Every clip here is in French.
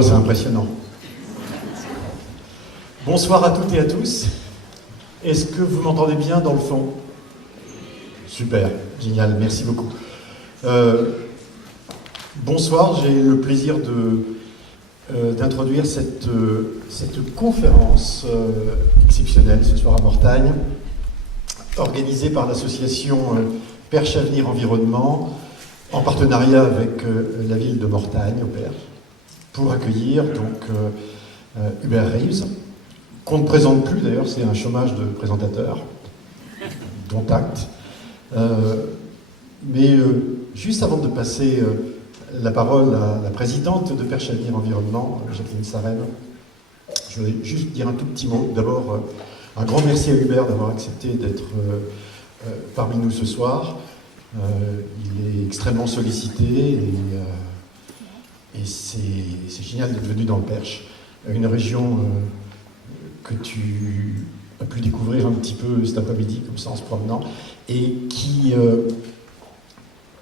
Oh, c'est impressionnant. Bonsoir à toutes et à tous. Est-ce que vous m'entendez bien dans le fond? Super, génial, merci beaucoup. Bonsoir, j'ai le plaisir d'introduire cette conférence exceptionnelle ce soir à Mortagne, organisée par l'association Perche Avenir Environnement, en partenariat avec la ville de Mortagne, au Perche, pour accueillir donc Hubert Reeves, qu'on ne présente plus d'ailleurs, c'est un chômage de présentateurs, dont acte. Mais juste avant de passer la parole à la présidente de Perche Avenir Environnement, Jacqueline Sarem, je voudrais juste dire un tout petit mot. D'abord, un grand merci à Hubert d'avoir accepté d'être parmi nous ce soir. Il est extrêmement sollicité et c'est génial d'être venu dans le Perche, une région que tu as pu découvrir un petit peu cet après-midi, comme ça en se promenant, et qui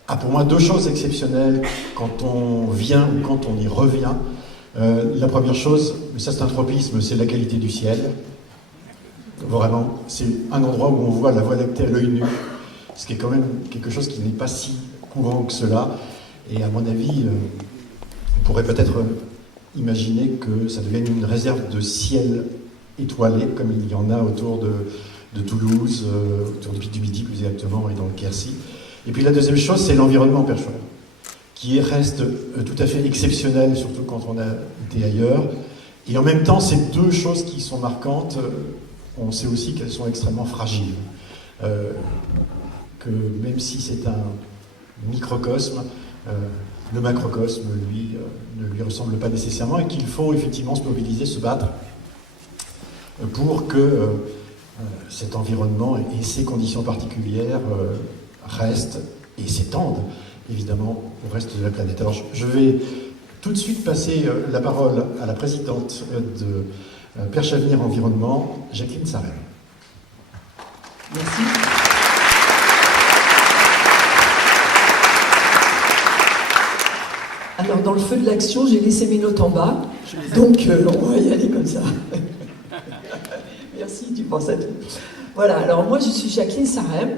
a pour moi deux choses exceptionnelles quand on vient ou quand on y revient. La première chose, mais ça c'est un tropisme, c'est la qualité du ciel. Vraiment, c'est un endroit où on voit la Voie lactée à l'œil nu, ce qui est quand même quelque chose qui n'est pas si courant que cela. Et à mon avis, on pourrait peut-être imaginer que ça devienne une réserve de ciel étoilé, comme il y en a autour de Toulouse, autour du Pic du Midi plus exactement, et dans le Quercy. Et puis la deuxième chose, c'est l'environnement perchois, qui reste tout à fait exceptionnel, surtout quand on a été ailleurs. Et en même temps, ces deux choses qui sont marquantes, on sait aussi qu'elles sont extrêmement fragiles. Que même si c'est un microcosme, le macrocosme, lui, ne lui ressemble pas nécessairement, et qu'il faut effectivement se mobiliser, se battre pour que cet environnement et ces conditions particulières restent et s'étendent évidemment au reste de la planète. Alors je vais tout de suite passer la parole à la présidente de Perche Avenir Environnement, Jacqueline Sarem. Merci. Alors, dans le feu de l'action, j'ai laissé mes notes en bas, donc on va y aller comme ça. Merci, tu penses à tout. Voilà, alors moi je suis Jacqueline Sarem,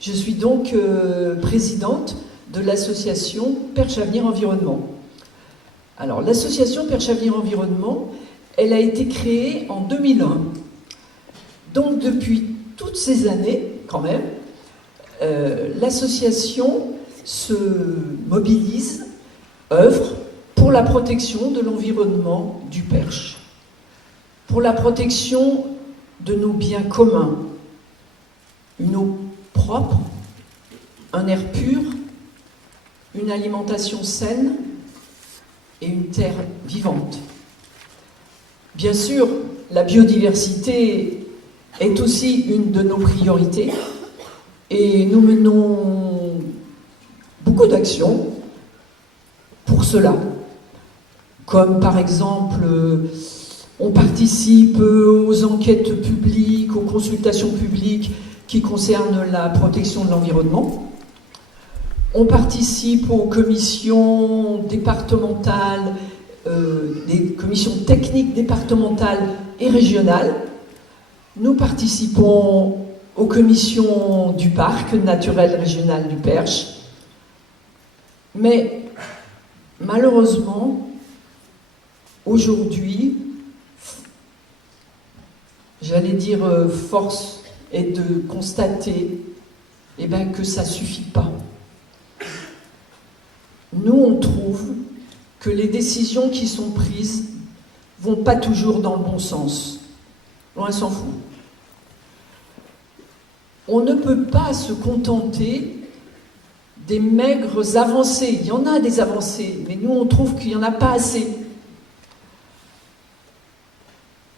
je suis donc présidente de l'association Perche Avenir Environnement. Alors, l'association Perche Avenir Environnement, elle a été créée en 2001. Donc, depuis toutes ces années, quand même, l'association se mobilise, œuvre pour la protection de l'environnement du Perche, pour la protection de nos biens communs, une eau propre, un air pur, une alimentation saine et une terre vivante. Bien sûr, la biodiversité est aussi une de nos priorités et nous menons beaucoup d'actions pour cela. Comme par exemple, on participe aux enquêtes publiques, aux consultations publiques qui concernent la protection de l'environnement. On participe aux commissions départementales, des commissions techniques départementales et régionales. Nous participons aux commissions du parc naturel régional du Perche. Mais malheureusement, aujourd'hui, j'allais dire force est de constater que ça ne suffit pas. Nous, on trouve que les décisions qui sont prises ne vont pas toujours dans le bon sens. Loin s'en fout. On ne peut pas se contenter des maigres avancées. Il y en a des avancées, mais nous, on trouve qu'il n'y en a pas assez.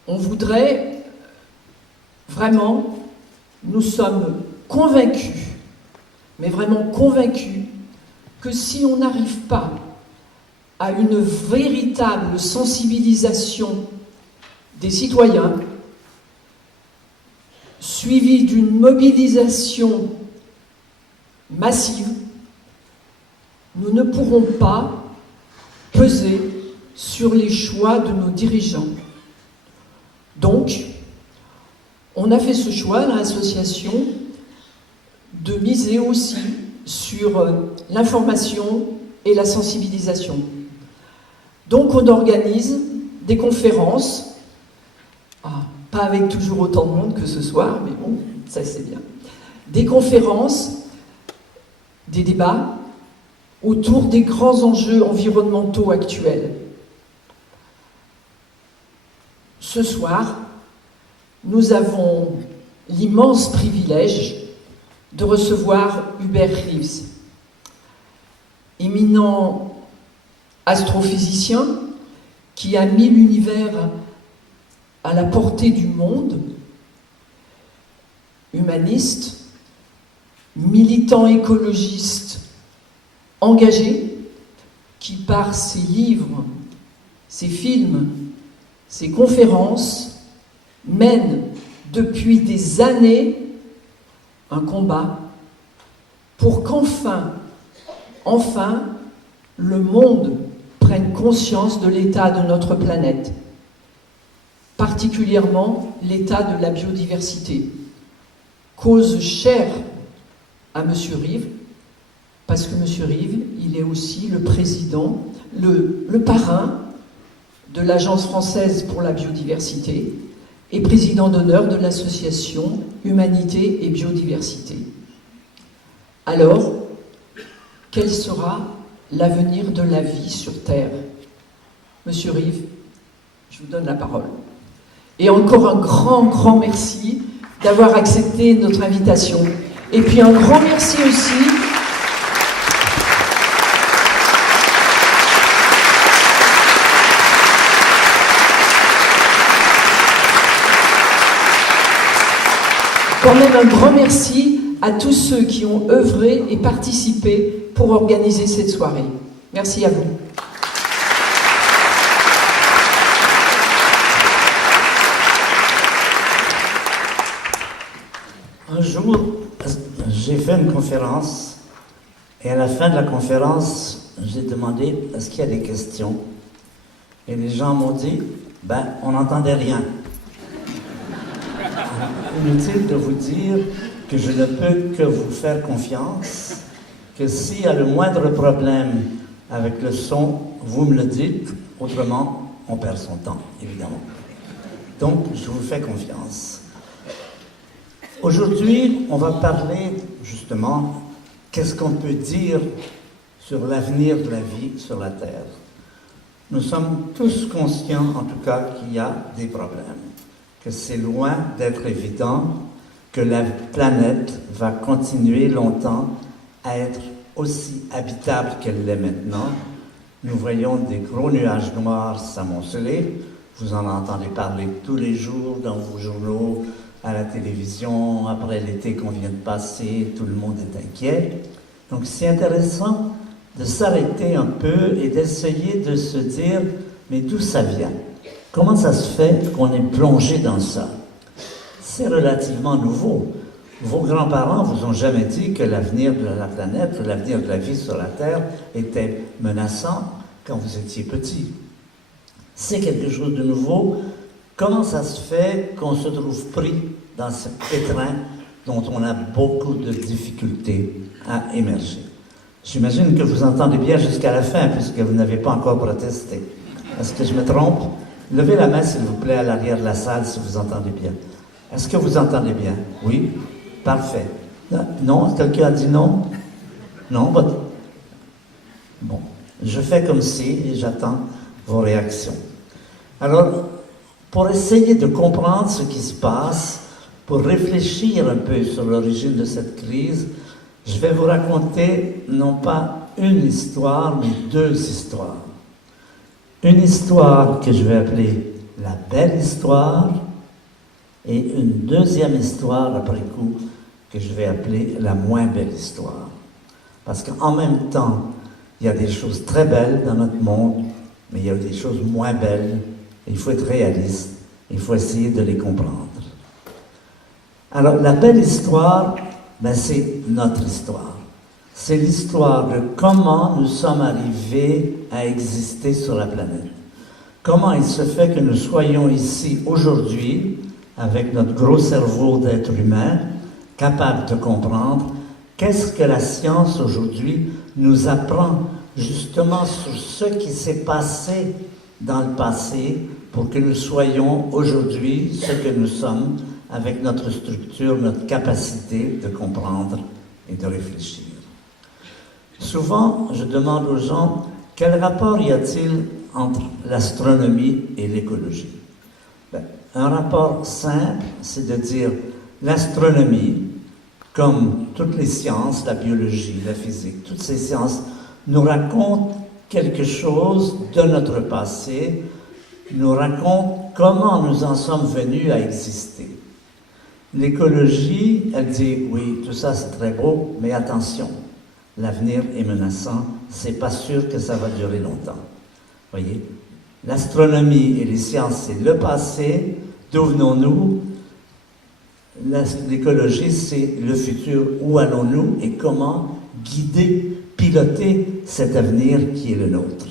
On voudrait vraiment, nous sommes convaincus, mais vraiment convaincus, que si on n'arrive pas à une véritable sensibilisation des citoyens, suivie d'une mobilisation massive, nous ne pourrons pas peser sur les choix de nos dirigeants. Donc, on a fait ce choix à l'association de miser aussi sur l'information et la sensibilisation. Donc on organise des conférences, pas avec toujours autant de monde que ce soir, mais bon, ça c'est bien. Des conférences, des débats autour des grands enjeux environnementaux actuels. Ce soir, nous avons l'immense privilège de recevoir Hubert Reeves, éminent astrophysicien qui a mis l'univers à la portée du monde, humaniste, militant écologiste engagé, qui par ses livres, ses films, ses conférences, mène depuis des années un combat pour qu'enfin, le monde prenne conscience de l'état de notre planète, particulièrement l'état de la biodiversité, cause chère à M. Reeves, parce que M. Reeves, il est aussi le président, le parrain de l'Agence française pour la biodiversité et président d'honneur de l'association Humanité et Biodiversité. Alors, quel sera l'avenir de la vie sur Terre? Monsieur Reeves, je vous donne la parole. Et encore un grand merci d'avoir accepté notre invitation. Et puis un grand merci aussi quand même un grand merci à tous ceux qui ont œuvré et participé pour organiser cette soirée. Merci à vous. Un jour, j'ai fait une conférence et à la fin de la conférence, j'ai demandé est-ce qu'il y a des questions? Et les gens m'ont dit on n'entendait rien. Inutile de vous dire que je ne peux que vous faire confiance, que s'il y a le moindre problème avec le son, vous me le dites, autrement, on perd son temps, évidemment. Donc, je vous fais confiance. Aujourd'hui, on va parler, justement, qu'est-ce qu'on peut dire sur l'avenir de la vie sur la Terre. Nous sommes tous conscients, en tout cas, qu'il y a des problèmes, que c'est loin d'être évident que la planète va continuer longtemps à être aussi habitable qu'elle l'est maintenant. Nous voyons des gros nuages noirs s'amonceler. Vous en entendez parler tous les jours dans vos journaux, à la télévision, après l'été qu'on vient de passer, tout le monde est inquiet. Donc c'est intéressant de s'arrêter un peu et d'essayer de se dire, mais d'où ça vient? Comment ça se fait qu'on est plongé dans ça? C'est relativement nouveau. Vos grands-parents vous ont jamais dit que l'avenir de la planète, l'avenir de la vie sur la Terre était menaçant quand vous étiez petit. C'est quelque chose de nouveau. Comment ça se fait qu'on se trouve pris dans ce pétrin dont on a beaucoup de difficultés à émerger? J'imagine que vous entendez bien jusqu'à la fin, puisque vous n'avez pas encore protesté. Est-ce que je me trompe? Levez la main, s'il vous plaît, à l'arrière de la salle, si vous entendez bien. Est-ce que vous entendez bien? Oui? Parfait. Non? Quelqu'un a dit non? Non? Bon. Je fais comme si et j'attends vos réactions. Alors, pour essayer de comprendre ce qui se passe, pour réfléchir un peu sur l'origine de cette crise, je vais vous raconter non pas une histoire, mais deux histoires. Une histoire que je vais appeler la belle histoire et une deuxième histoire, après coup, que je vais appeler la moins belle histoire. Parce qu'en même temps, il y a des choses très belles dans notre monde, mais il y a des choses moins belles. Il faut être réaliste, il faut essayer de les comprendre. Alors, la belle histoire, c'est notre histoire. C'est l'histoire de comment nous sommes arrivés à exister sur la planète. comment il se fait que nous soyons ici aujourd'hui, avec notre gros cerveau d'être humain, capable de comprendre qu'est-ce que la science aujourd'hui nous apprend justement sur ce qui s'est passé dans le passé pour que nous soyons aujourd'hui ce que nous sommes avec notre structure, notre capacité de comprendre et de réfléchir. Souvent, je demande aux gens, quel rapport y a-t-il entre l'astronomie et l'écologie? Un rapport simple, c'est de dire l'astronomie, comme toutes les sciences, la biologie, la physique, toutes ces sciences, nous racontent quelque chose de notre passé, nous racontent comment nous en sommes venus à exister. L'écologie, elle dit, oui, tout ça c'est très beau, mais attention, l'avenir est menaçant, c'est pas sûr que ça va durer longtemps. Voyez, l'astronomie et les sciences, c'est le passé, d'où venons-nous? L'écologie, c'est le futur, où allons-nous et comment guider, piloter cet avenir qui est le nôtre.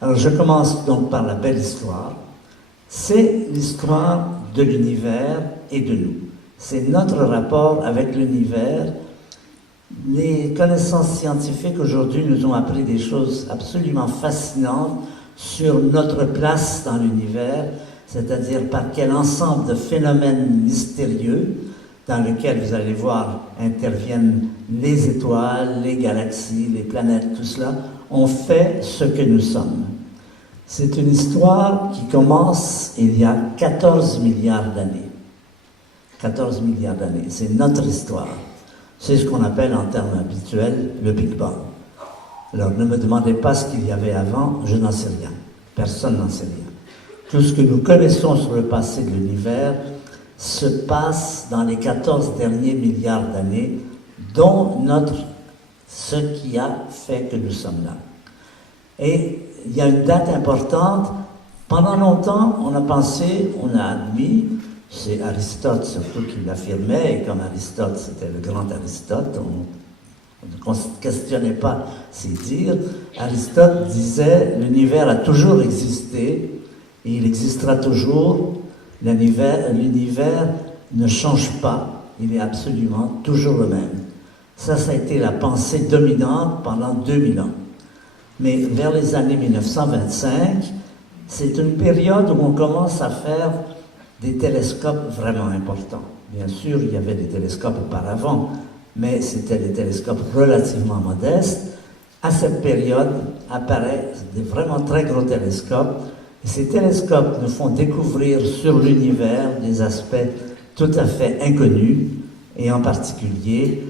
Alors je commence donc par la belle histoire. C'est l'histoire de l'univers et de nous. C'est notre rapport avec l'univers. Les connaissances scientifiques aujourd'hui nous ont appris des choses absolument fascinantes sur notre place dans l'univers, c'est-à-dire par quel ensemble de phénomènes mystérieux dans lesquels, vous allez voir, interviennent les étoiles, les galaxies, les planètes, tout cela, ont fait ce que nous sommes. C'est une histoire qui commence il y a 14 milliards d'années. 14 milliards d'années, c'est notre histoire. C'est ce qu'on appelle en termes habituels le Big Bang. Alors ne me demandez pas ce qu'il y avait avant, je n'en sais rien. Personne n'en sait rien. Tout ce que nous connaissons sur le passé de l'univers se passe dans les 14 derniers milliards d'années, dont ce qui a fait que nous sommes là. Et il y a une date importante. Pendant longtemps, on a pensé, on a admis, c'est Aristote surtout qui l'affirmait, et comme Aristote, c'était le grand Aristote, on ne questionnait pas ses dires. Aristote disait, l'univers a toujours existé, et il existera toujours. L'univers ne change pas, il est absolument toujours le même. Ça a été la pensée dominante pendant 2000 ans. Mais vers les années 1925, c'est une période où on commence à faire des télescopes vraiment importants. Bien sûr, il y avait des télescopes auparavant, mais c'était des télescopes relativement modestes. À cette période apparaissent des vraiment très gros télescopes. Et ces télescopes nous font découvrir sur l'univers des aspects tout à fait inconnus, et en particulier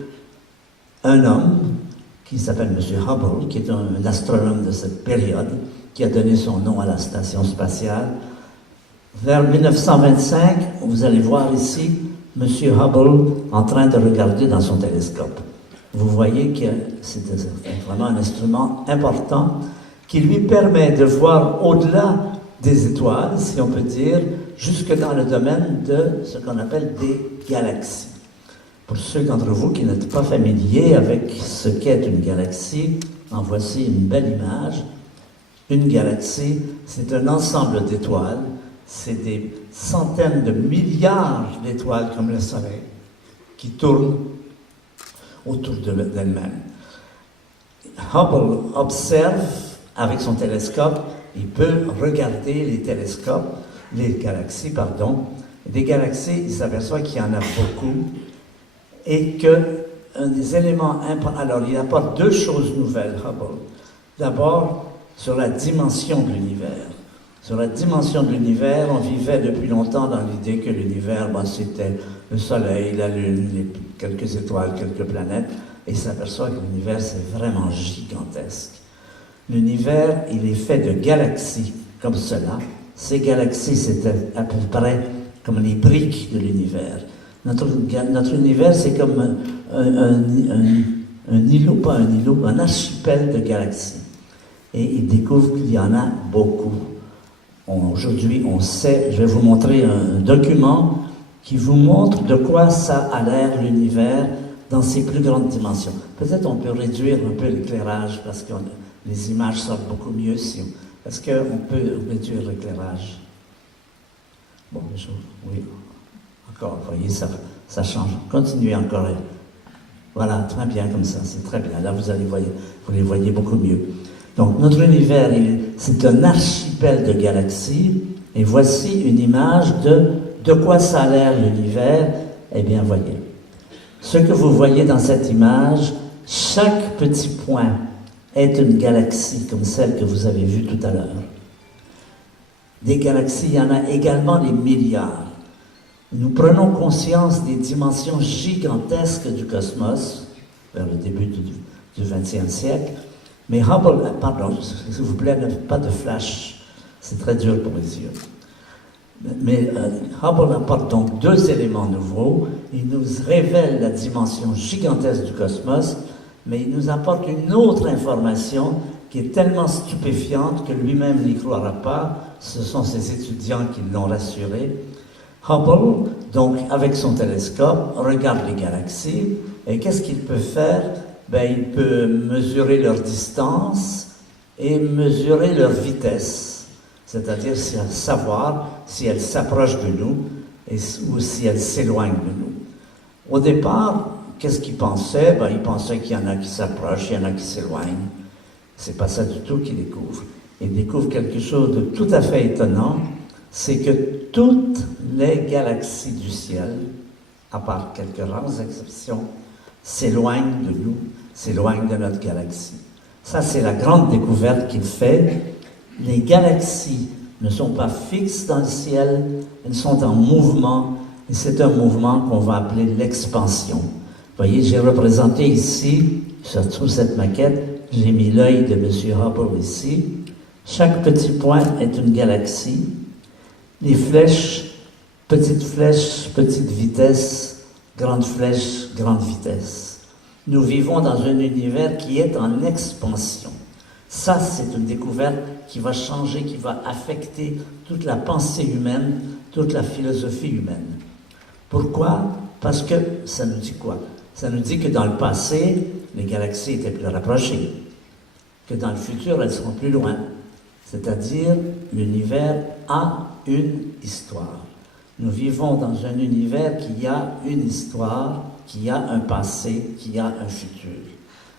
un homme qui s'appelle M. Hubble, qui est un astronome de cette période, qui a donné son nom à la station spatiale. Vers 1925, vous allez voir ici M. Hubble en train de regarder dans son télescope. Vous voyez que c'est vraiment un instrument important qui lui permet de voir au-delà des étoiles, si on peut dire, jusque dans le domaine de ce qu'on appelle des galaxies. Pour ceux d'entre vous qui n'êtes pas familiers avec ce qu'est une galaxie, en voici une belle image. Une galaxie, c'est un ensemble d'étoiles, c'est des centaines de milliards d'étoiles comme le Soleil qui tournent autour d'elles-mêmes. Hubble observe avec son télescope, il peut regarder les galaxies, Des galaxies, il s'aperçoit qu'il y en a beaucoup et qu'un des éléments importants... Alors, il apporte deux choses nouvelles, Hubble. D'abord, sur la dimension de l'univers. Sur la dimension de l'univers, on vivait depuis longtemps dans l'idée que l'univers, c'était le Soleil, la Lune, quelques étoiles, quelques planètes, et il s'aperçoit que l'univers, c'est vraiment gigantesque. L'univers, il est fait de galaxies comme cela. Ces galaxies, c'est à peu près comme les briques de l'univers. Notre univers, c'est comme un îlot, pas un îlot, un archipel de galaxies. Et il découvre qu'il y en a beaucoup. Aujourd'hui, on sait, je vais vous montrer un document qui vous montre de quoi ça a l'air l'univers dans ses plus grandes dimensions. Peut-être on peut réduire un peu l'éclairage parce que les images sortent beaucoup mieux si Est-ce qu'on peut réduire l'éclairage? Bon, oui, encore, vous voyez, ça change. Continuez encore. Voilà, très bien comme ça, c'est très bien. Là, vous les voyez beaucoup mieux. Donc, notre univers, c'est un archipel de galaxies, et voici une image de quoi ça a l'air l'univers. Eh bien, voyez. Ce que vous voyez dans cette image, chaque petit point est une galaxie comme celle que vous avez vue tout à l'heure. Des galaxies, il y en a également des milliards. Nous prenons conscience des dimensions gigantesques du cosmos vers le début du XXe siècle, mais Hubble, pardon, s'il vous plaît, pas de flash, c'est très dur pour les yeux. Mais Hubble apporte donc deux éléments nouveaux. Il nous révèle la dimension gigantesque du cosmos, mais il nous apporte une autre information qui est tellement stupéfiante que lui-même n'y croira pas. Ce sont ses étudiants qui l'ont rassuré. Hubble, donc, avec son télescope, regarde les galaxies, et qu'est-ce qu'il peut faire? Il peut mesurer leur distance et mesurer leur vitesse, c'est-à-dire savoir si elles s'approchent de nous ou si elles s'éloignent de nous. Au départ, qu'est-ce qu'il pensait? Il pensait qu'il y en a qui s'approchent, il y en a qui s'éloignent. C'est pas ça du tout qu'il découvre. Il découvre quelque chose de tout à fait étonnant, c'est que toutes les galaxies du ciel, à part quelques rares exceptions, s'éloignent de nous, s'éloignent de notre galaxie. Ça, c'est la grande découverte qu'il fait. Les galaxies ne sont pas fixes dans le ciel, elles sont en mouvement, et c'est un mouvement qu'on va appeler l'expansion. Vous voyez, j'ai représenté ici, sur cette maquette, j'ai mis l'œil de M. Hubble ici. Chaque petit point est une galaxie. Les flèches, petite vitesse, grande flèche, grande vitesse. Nous vivons dans un univers qui est en expansion. Ça, c'est une découverte qui va changer, qui va affecter toute la pensée humaine, toute la philosophie humaine. Pourquoi? Parce que ça nous dit quoi? Ça nous dit que dans le passé, les galaxies étaient plus rapprochées, que dans le futur, elles seront plus loin. C'est-à-dire, l'univers a une histoire. Nous vivons dans un univers qui a une histoire, qui a un passé, qui a un futur.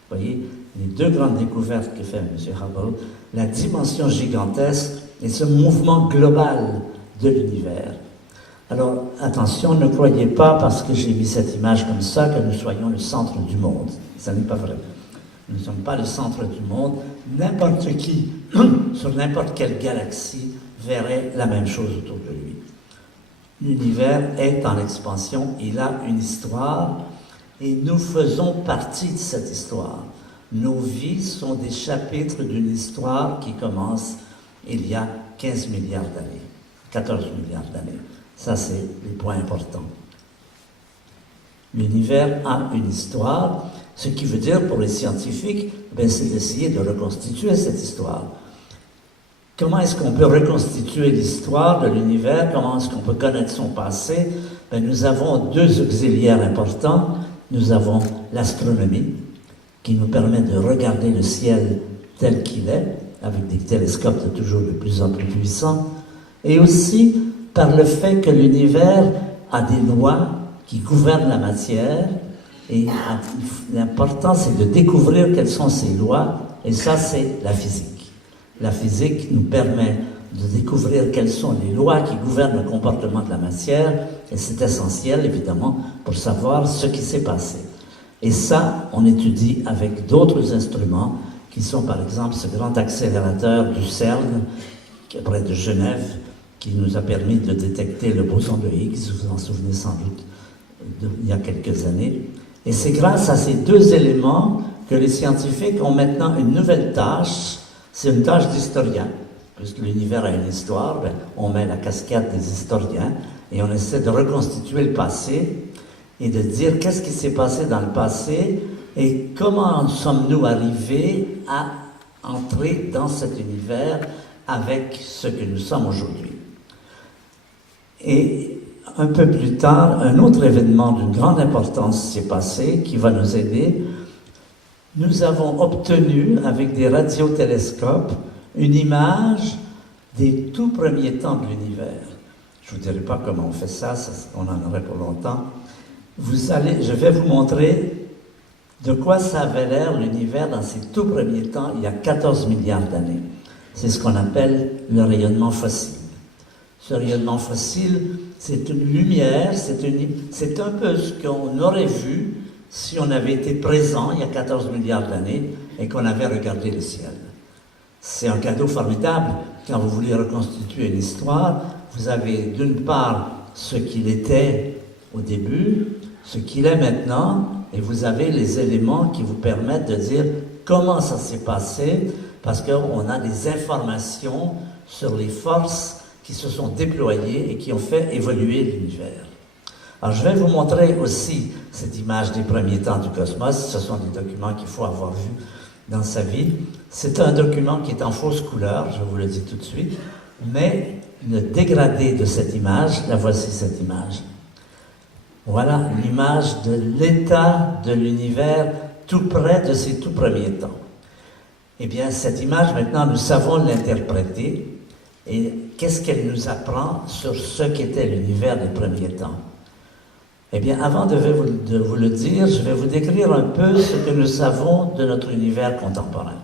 Vous voyez, les deux grandes découvertes que fait M. Hubble, la dimension gigantesque et ce mouvement global de l'univers. Alors, attention, ne croyez pas, parce que j'ai mis cette image comme ça, que nous soyons le centre du monde. Ça n'est pas vrai. Nous ne sommes pas le centre du monde. N'importe qui, sur n'importe quelle galaxie, verrait la même chose autour de lui. L'univers est en expansion, il a une histoire, et nous faisons partie de cette histoire. Nos vies sont des chapitres d'une histoire qui commence il y a 15 milliards d'années, 14 milliards d'années. Ça, c'est les points importants. L'univers a une histoire, ce qui veut dire pour les scientifiques, c'est d'essayer de reconstituer cette histoire. Comment est-ce qu'on peut reconstituer l'histoire de l'univers? Comment est-ce qu'on peut connaître son passé? Nous avons deux auxiliaires importants. Nous avons l'astronomie, qui nous permet de regarder le ciel tel qu'il est, avec des télescopes toujours de plus en plus puissants, et aussi par le fait que l'univers a des lois qui gouvernent la matière, et l'important c'est de découvrir quelles sont ces lois, et ça c'est la physique. La physique nous permet de découvrir quelles sont les lois qui gouvernent le comportement de la matière, et c'est essentiel, évidemment, pour savoir ce qui s'est passé. Et ça, on étudie avec d'autres instruments, qui sont par exemple ce grand accélérateur du CERN, qui est près de Genève, qui nous a permis de détecter le boson de Higgs, vous vous en souvenez sans doute, il y a quelques années. Et c'est grâce à ces deux éléments que les scientifiques ont maintenant une nouvelle tâche. C'est une tâche d'historien. Puisque l'univers a une histoire, on met la casquette des historiens et on essaie de reconstituer le passé et de dire qu'est-ce qui s'est passé dans le passé et comment sommes-nous arrivés à entrer dans cet univers avec ce que nous sommes aujourd'hui. Et un peu plus tard, un autre événement d'une grande importance s'est passé qui va nous aider. Nous avons obtenu, avec des radiotélescopes, une image des tout premiers temps de l'univers. Je ne vous dirai pas comment on fait ça, on en aurait pour longtemps. Je vais vous montrer de quoi ça avait l'air l'univers dans ses tout premiers temps, il y a 14 milliards d'années. C'est ce qu'on appelle le rayonnement fossile. Ce rayonnement fossile, c'est une lumière, c'est un peu ce qu'on aurait vu si on avait été présent il y a 14 milliards d'années et qu'on avait regardé le ciel. C'est un cadeau formidable quand vous voulez reconstituer une histoire. Vous avez d'une part ce qu'il était au début, ce qu'il est maintenant, et vous avez les éléments qui vous permettent de dire comment ça s'est passé, parce qu'on a des informations sur les forces qui se sont déployées et qui ont fait évoluer l'univers. Alors je vais vous montrer aussi cette image des premiers temps du cosmos. Ce sont des documents qu'il faut avoir vus dans sa vie. C'est un document qui est en fausse couleur, je vous le dis tout de suite, mais le dégradé de cette image, la voici cette image. Voilà l'image de l'état de l'univers tout près de ses tout premiers temps. Eh bien, cette image, maintenant, nous savons l'interpréter. Et qu'est-ce qu'elle nous apprend sur ce qu'était l'univers des premiers temps? Eh bien, avant de vous le dire, je vais vous décrire un peu ce que nous savons de notre univers contemporain.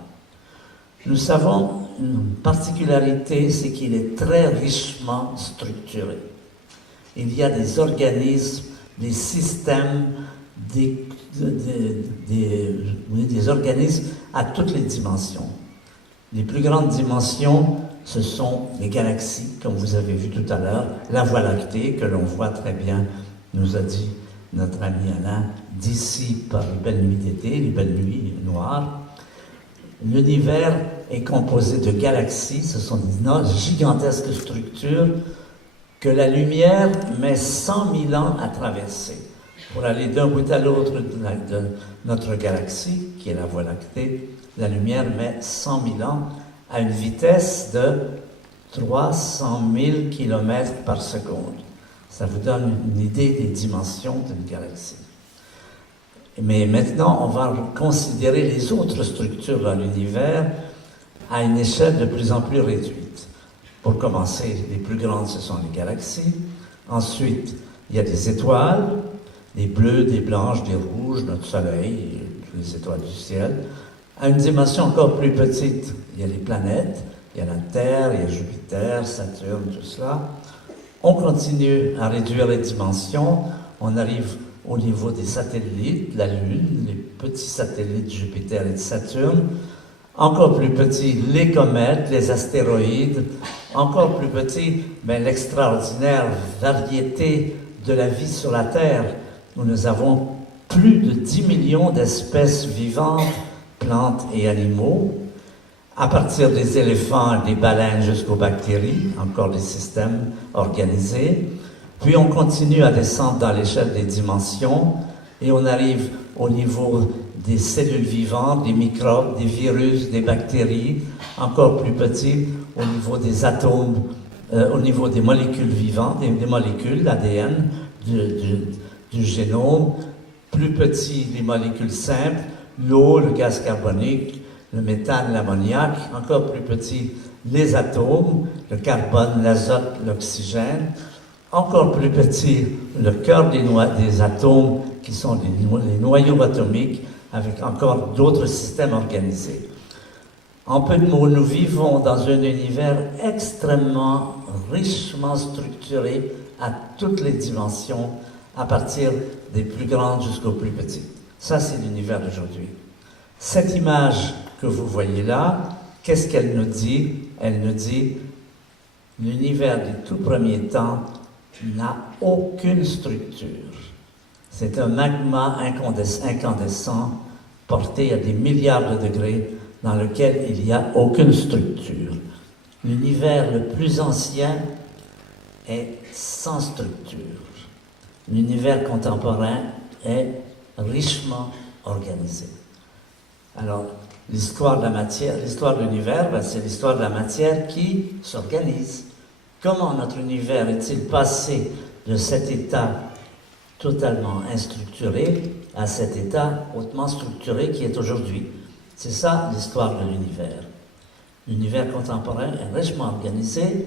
Nous savons une particularité, c'est qu'il est très richement structuré. Il y a des organismes, des systèmes, des organismes à toutes les dimensions. Les plus grandes dimensions, ce sont les galaxies, comme vous avez vu tout à l'heure, la Voie lactée, que l'on voit très bien, nous a dit notre ami Alain, d'ici par les belles nuits d'été, les belles nuits noires. L'univers est composé de galaxies, ce sont des gigantesques structures que la lumière met 100 000 ans à traverser. Pour aller d'un bout à l'autre de notre galaxie, qui est la Voie lactée, la lumière met 100 000 ans à une vitesse de 300 000 km par seconde. Ça vous donne une idée des dimensions d'une galaxie. Mais maintenant, on va considérer les autres structures dans l'univers à une échelle de plus en plus réduite. Pour commencer, les plus grandes, ce sont les galaxies. Ensuite, il y a des étoiles, des bleues, des blanches, des rouges, notre Soleil, et les étoiles du ciel. À une dimension encore plus petite, il y a les planètes, il y a la Terre, il y a Jupiter, Saturne, tout cela. On continue à réduire les dimensions, on arrive au niveau des satellites, la Lune, les petits satellites de Jupiter et de Saturne, encore plus petits, les comètes, les astéroïdes, encore plus petits, l'extraordinaire variété de la vie sur la Terre, où nous avons plus de 10 millions d'espèces vivantes, plantes et animaux, à partir des éléphants et des baleines jusqu'aux bactéries, encore des systèmes organisés. Puis on continue à descendre dans l'échelle des dimensions et on arrive au niveau des cellules vivantes, des microbes, des virus, des bactéries, encore plus petits au niveau des atomes, au niveau des molécules vivantes, des molécules, l'ADN, du génome, plus petits les molécules simples, l'eau, le gaz carbonique, le méthane, l'ammoniac, encore plus petits les atomes, le carbone, l'azote, l'oxygène, encore plus petit le cœur des atomes qui sont les noyaux atomiques avec encore d'autres systèmes organisés. En peu de mots, nous vivons dans un univers extrêmement richement structuré à toutes les dimensions, à partir des plus grandes jusqu'aux plus petites. Ça, c'est l'univers d'aujourd'hui. Cette image que vous voyez là, qu'est-ce qu'elle nous dit? Elle nous dit l'univers des tout premiers temps n'a aucune structure. C'est un magma incandescent porté à des milliards de degrés dans lequel il n'y a aucune structure. L'univers le plus ancien est sans structure. L'univers contemporain est richement organisé. Alors, l'histoire de la matière, l'histoire de l'univers, c'est l'histoire de la matière qui s'organise. Comment notre univers est-il passé de cet état totalement instructuré à cet état hautement structuré qui est aujourd'hui? C'est ça l'histoire de l'univers. L'univers contemporain est richement organisé.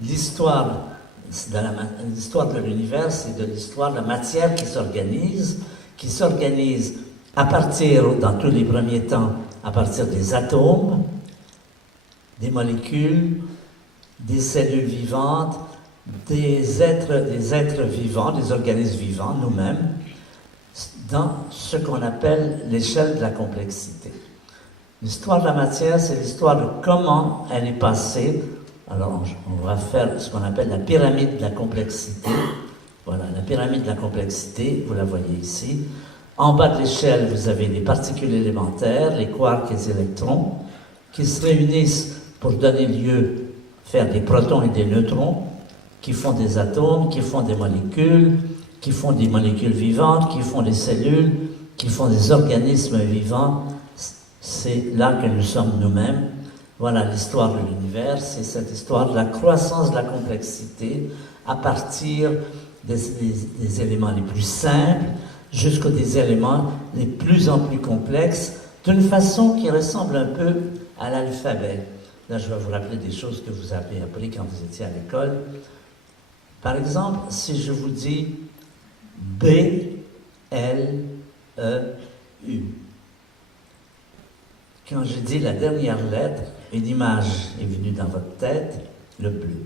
L'histoire de l'univers, c'est de l'histoire de la matière qui s'organise à partir, dans tous les premiers temps, à partir des atomes, des molécules, des cellules vivantes, des êtres vivants, des organismes vivants, nous-mêmes, dans ce qu'on appelle l'échelle de la complexité. L'histoire de la matière, c'est l'histoire de comment elle est passée. Alors, on va faire ce qu'on appelle la pyramide de la complexité. Voilà, la pyramide de la complexité, vous la voyez ici. En bas de l'échelle, vous avez les particules élémentaires, les quarks et les électrons, qui se réunissent pour donner lieu, faire des protons et des neutrons, qui font des atomes, qui font des molécules vivantes, qui font des cellules, qui font des organismes vivants. C'est là que nous sommes nous-mêmes. Voilà l'histoire de l'univers, c'est cette histoire de la croissance de la complexité à partir des éléments les plus simples jusqu'aux des éléments les plus en plus complexes, d'une façon qui ressemble un peu à l'alphabet. Là, je vais vous rappeler des choses que vous avez appris quand vous étiez à l'école. Par exemple, si je vous dis B, L, E, U. Quand je dis la dernière lettre, une image est venue dans votre tête, le bleu.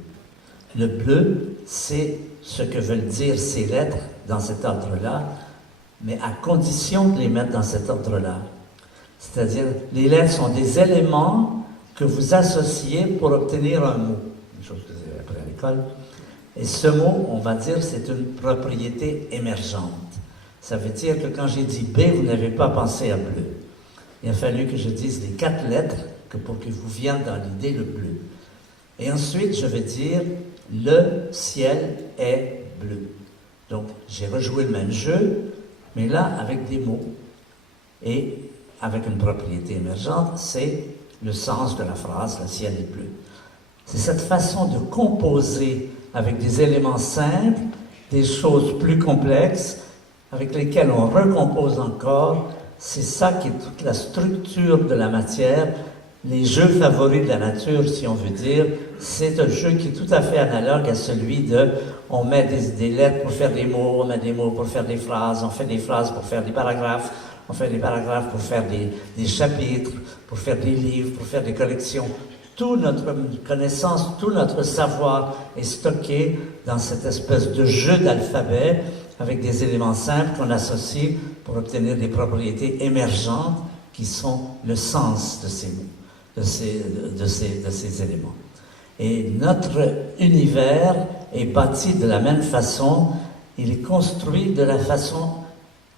Le bleu, c'est ce que veulent dire ces lettres dans cet ordre-là, mais à condition de les mettre dans cet ordre-là. C'est-à-dire, les lettres sont des éléments que vous associez pour obtenir un mot. Une chose que vous avez appris à l'école. Et ce mot, on va dire, c'est une propriété émergente. Ça veut dire que quand j'ai dit B, vous n'avez pas pensé à bleu. Il a fallu que je dise les 4 lettres pour que vous vienne dans l'idée le bleu. Et ensuite, je vais dire le ciel est bleu. Donc, j'ai rejoué le même jeu, mais là, avec des mots. Et avec une propriété émergente, c'est le sens de la phrase, le ciel est bleu. C'est cette façon de composer avec des éléments simples, des choses plus complexes, avec lesquelles on recompose encore. C'est ça qui est toute la structure de la matière. Les jeux favoris de la nature, si on veut dire, c'est un jeu qui est tout à fait analogue à celui de on met des lettres pour faire des mots, on met des mots pour faire des phrases, on fait des phrases pour faire des paragraphes, on fait des paragraphes pour faire des chapitres, pour faire des livres, pour faire des collections. Toute notre connaissance, tout notre savoir est stocké dans cette espèce de jeu d'alphabet avec des éléments simples qu'on associe pour obtenir des propriétés émergentes qui sont le sens de ces mots, de ces éléments. Et notre univers est bâti de la même façon, il est construit de la façon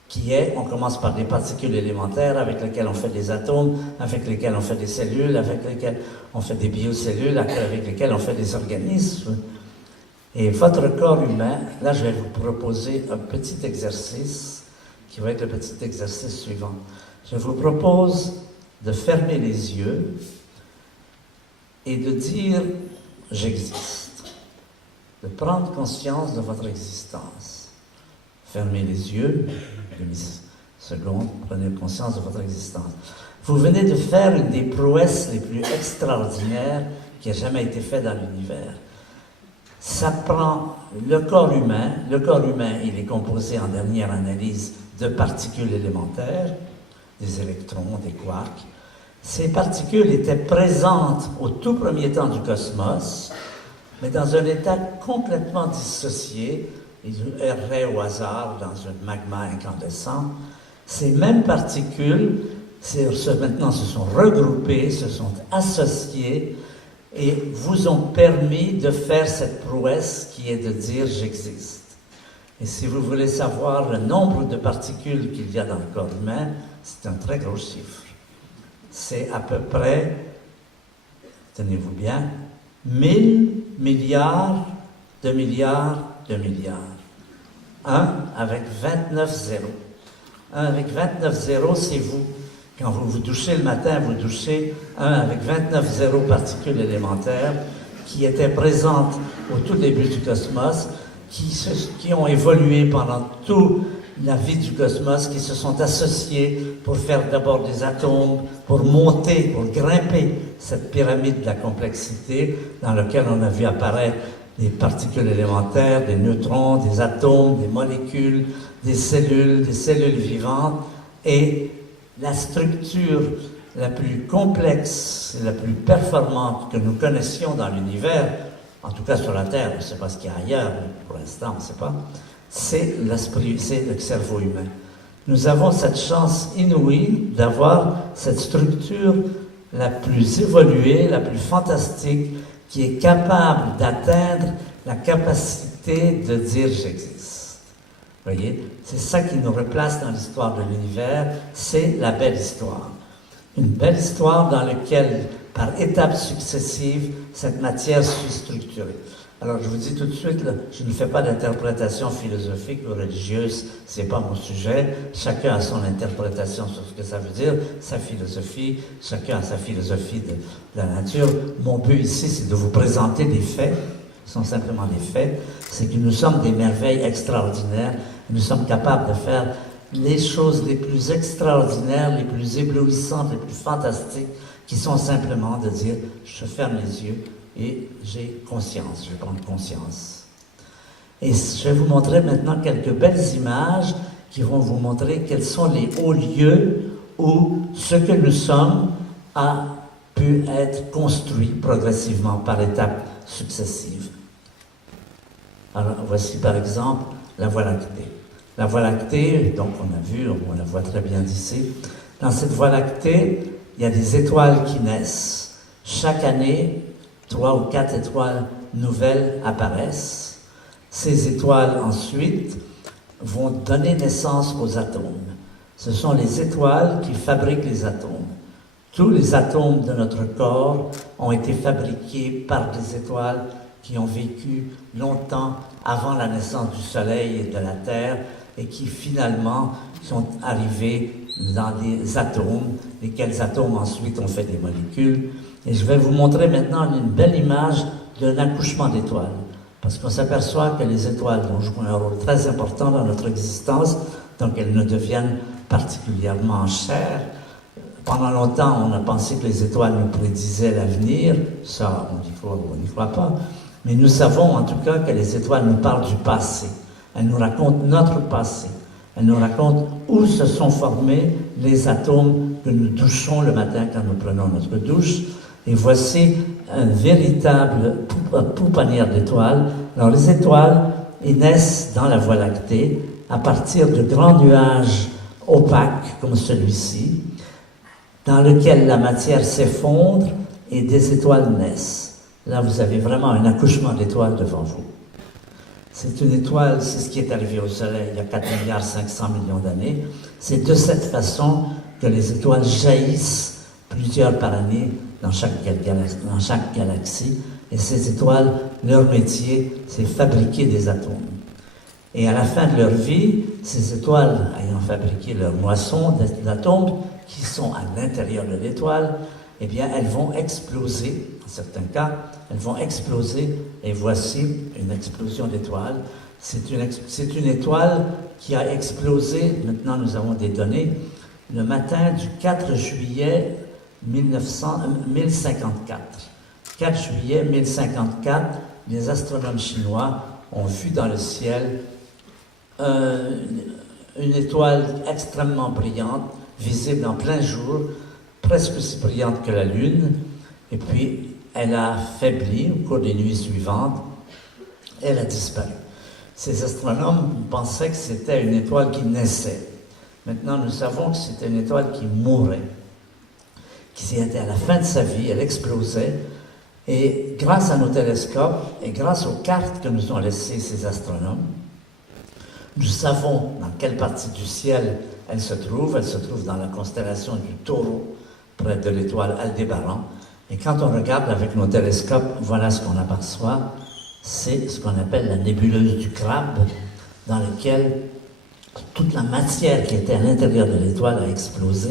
qui est, on commence par des particules élémentaires avec lesquelles on fait des atomes, avec lesquelles on fait des cellules, avec lesquelles on fait des biocellules, avec lesquelles on fait des organismes. Et votre corps humain, là je vais vous proposer un petit exercice qui va être le petit exercice suivant. Je vous propose de fermer les yeux et de dire « j'existe », de prendre conscience de votre existence. Fermez les yeux, demi-seconde, prenez conscience de votre existence. Vous venez de faire une des prouesses les plus extraordinaires qui a jamais été faite dans l'univers. Ça prend le corps humain. Le corps humain, il est composé en dernière analyse de particules élémentaires, des électrons, des quarks. Ces particules étaient présentes au tout premier temps du cosmos, mais dans un état complètement dissocié. Ils erraient au hasard dans un magma incandescent. Ces mêmes particules, maintenant, se sont regroupées, se sont associées et vous ont permis de faire cette prouesse qui est de dire « j'existe ». Et si vous voulez savoir le nombre de particules qu'il y a dans le corps humain, c'est un très gros chiffre. C'est à peu près, tenez-vous bien, 1000 milliards de milliards de milliards. 1 avec 29 zéros. 1 avec 29 zéros, c'est vous. Quand vous vous douchez le matin, vous douchez 1 avec 29 zéros particules élémentaires qui étaient présentes au tout début du cosmos, qui ont évolué pendant toute la vie du cosmos qui se sont associés pour faire d'abord des atomes, pour monter, pour grimper cette pyramide de la complexité dans laquelle on a vu apparaître des particules élémentaires, des neutrons, des atomes, des molécules, des cellules vivantes, et la structure la plus complexe et la plus performante que nous connaissions dans l'univers, en tout cas sur la Terre, je ne sais pas ce qu'il y a ailleurs, mais pour l'instant on ne sait pas, c'est l'esprit, c'est le cerveau humain. Nous avons cette chance inouïe d'avoir cette structure la plus évoluée, la plus fantastique, qui est capable d'atteindre la capacité de dire j'existe. Vous voyez, c'est ça qui nous replace dans l'histoire de l'univers, c'est la belle histoire. Une belle histoire dans laquelle, par étapes successives, cette matière suit structurée. Alors, je vous dis tout de suite, là, je ne fais pas d'interprétation philosophique ou religieuse, c'est pas mon sujet. Chacun a son interprétation sur ce que ça veut dire, sa philosophie, chacun a sa philosophie de la nature. Mon but ici, c'est de vous présenter des faits, ce sont simplement des faits, c'est que nous sommes des merveilles extraordinaires, nous sommes capables de faire les choses les plus extraordinaires, les plus éblouissantes, les plus fantastiques, qui sont simplement de dire, je ferme les yeux, et j'ai conscience, je prends conscience. Et je vais vous montrer maintenant quelques belles images qui vont vous montrer quels sont les hauts lieux où ce que nous sommes a pu être construit progressivement par étapes successives. Alors voici par exemple la Voie lactée. La Voie lactée, donc on a vu, on la voit très bien d'ici. Dans cette Voie lactée, il y a des étoiles qui naissent. Chaque année, 3 ou 4 étoiles nouvelles apparaissent. Ces étoiles, ensuite, vont donner naissance aux atomes. Ce sont les étoiles qui fabriquent les atomes. Tous les atomes de notre corps ont été fabriqués par des étoiles qui ont vécu longtemps avant la naissance du Soleil et de la Terre et qui, finalement, sont arrivés dans des atomes, lesquels atomes, ensuite, ont fait des molécules. Et je vais vous montrer maintenant une belle image d'un accouchement d'étoiles. Parce qu'on s'aperçoit que les étoiles vont jouer un rôle très important dans notre existence, donc elles ne deviennent particulièrement chères. Pendant longtemps, on a pensé que les étoiles nous prédisaient l'avenir. Ça, on n'y croit pas. Mais nous savons en tout cas que les étoiles nous parlent du passé. Elles nous racontent notre passé. Elles nous racontent où se sont formés les atomes que nous douchons le matin quand nous prenons notre douche. Et voici un véritable pouponnière d'étoiles. Alors les étoiles, elles naissent dans la Voie lactée à partir de grands nuages opaques comme celui-ci, dans lequel la matière s'effondre et des étoiles naissent. Là, vous avez vraiment un accouchement d'étoiles devant vous. C'est une étoile, c'est ce qui est arrivé au Soleil il y a 4,5 milliards d'années. C'est de cette façon que les étoiles jaillissent plusieurs par année dans chaque galaxie. Et ces étoiles, leur métier, c'est fabriquer des atomes. Et à la fin de leur vie, ces étoiles, ayant fabriqué leur moisson d'atomes qui sont à l'intérieur de l'étoile, eh bien, elles vont exploser. En certains cas, elles vont exploser. Et voici une explosion d'étoiles. C'est une étoile qui a explosé, maintenant nous avons des données, le matin du 4 juillet 1054. 4 juillet 1054, les astronomes chinois ont vu dans le ciel une étoile extrêmement brillante, visible en plein jour, presque aussi brillante que la Lune, et puis elle a faibli au cours des nuits suivantes, elle a disparu. Ces astronomes pensaient que c'était une étoile qui naissait. Maintenant, nous savons que c'était une étoile qui mourait, qui était à la fin de sa vie, elle explosait, et grâce à nos télescopes et grâce aux cartes que nous ont laissées ces astronomes, nous savons dans quelle partie du ciel elle se trouve. Elle se trouve dans la constellation du Taureau, près de l'étoile Aldébaran. Et quand on regarde avec nos télescopes, voilà ce qu'on aperçoit. C'est ce qu'on appelle la nébuleuse du Crabe, dans laquelle toute la matière qui était à l'intérieur de l'étoile a explosé.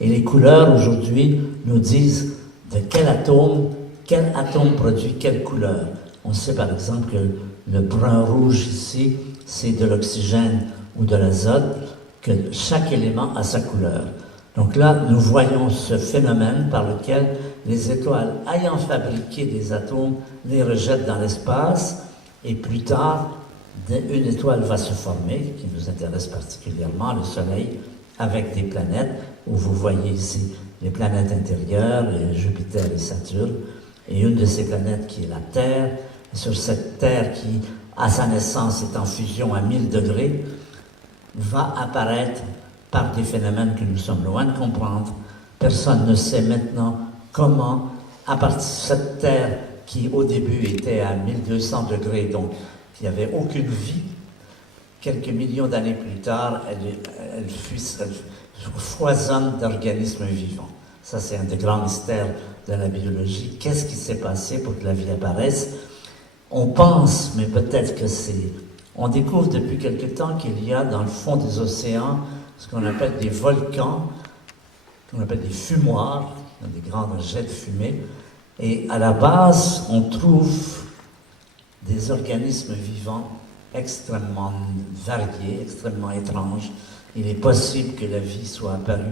Et les couleurs, aujourd'hui, nous disent de quel atome produit quelle couleur. On sait par exemple que le brun rouge ici, c'est de l'oxygène ou de l'azote, que chaque élément a sa couleur. Donc là, nous voyons ce phénomène par lequel les étoiles, ayant fabriqué des atomes, les rejettent dans l'espace, et plus tard, une étoile va se former, qui nous intéresse particulièrement, le Soleil, avec des planètes, où vous voyez ici les planètes intérieures, Jupiter et Saturne, et une de ces planètes qui est la Terre. Et sur cette Terre qui, à sa naissance, est en fusion à 1000 degrés, va apparaître par des phénomènes que nous sommes loin de comprendre. Personne ne sait maintenant comment, à partir de cette Terre qui au début était à 1200 degrés, donc il n'y avait aucune vie, quelques millions d'années plus tard, elle foisonne d'organismes vivants. Ça, c'est un des grands mystères de la biologie. Qu'est-ce qui s'est passé pour que la vie apparaisse? On pense, mais peut-être que c'est... On découvre depuis quelque temps qu'il y a dans le fond des océans ce qu'on appelle des volcans, qu'on appelle des fumoirs, des grands jets de fumée. Et à la base, on trouve des organismes vivants extrêmement variés, extrêmement étranges. Il est possible que la vie soit apparue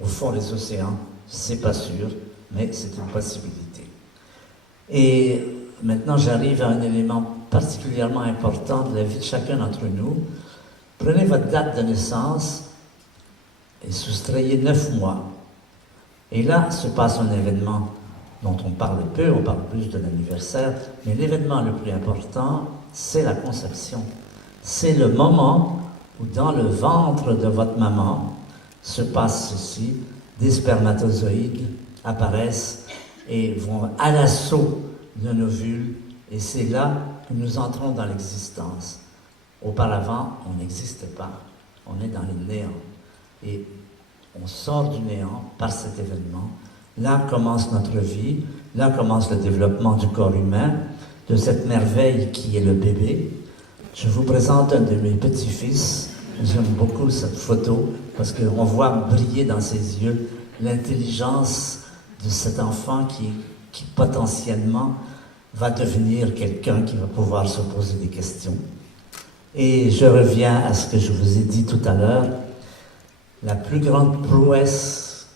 au fond des océans, c'est pas sûr, mais c'est une possibilité. Et maintenant, j'arrive à un élément particulièrement important de la vie de chacun d'entre nous. Prenez votre date de naissance et soustrayez 9 mois. Et là se passe un événement dont on parle peu, on parle plus de l'anniversaire, mais l'événement le plus important, c'est la conception. C'est le moment où dans le ventre de votre maman se passe ceci, des spermatozoïdes apparaissent et vont à l'assaut d'un ovule, et c'est là que nous entrons dans l'existence. Auparavant, on n'existait pas, on est dans le néant. Et on sort du néant par cet événement. Là commence notre vie, là commence le développement du corps humain, de cette merveille qui est le bébé. Je vous présente un de mes petits-fils. J'aime beaucoup cette photo parce qu'on voit briller dans ses yeux l'intelligence de cet enfant qui potentiellement va devenir quelqu'un qui va pouvoir se poser des questions. Et je reviens à ce que je vous ai dit tout à l'heure. La plus grande prouesse,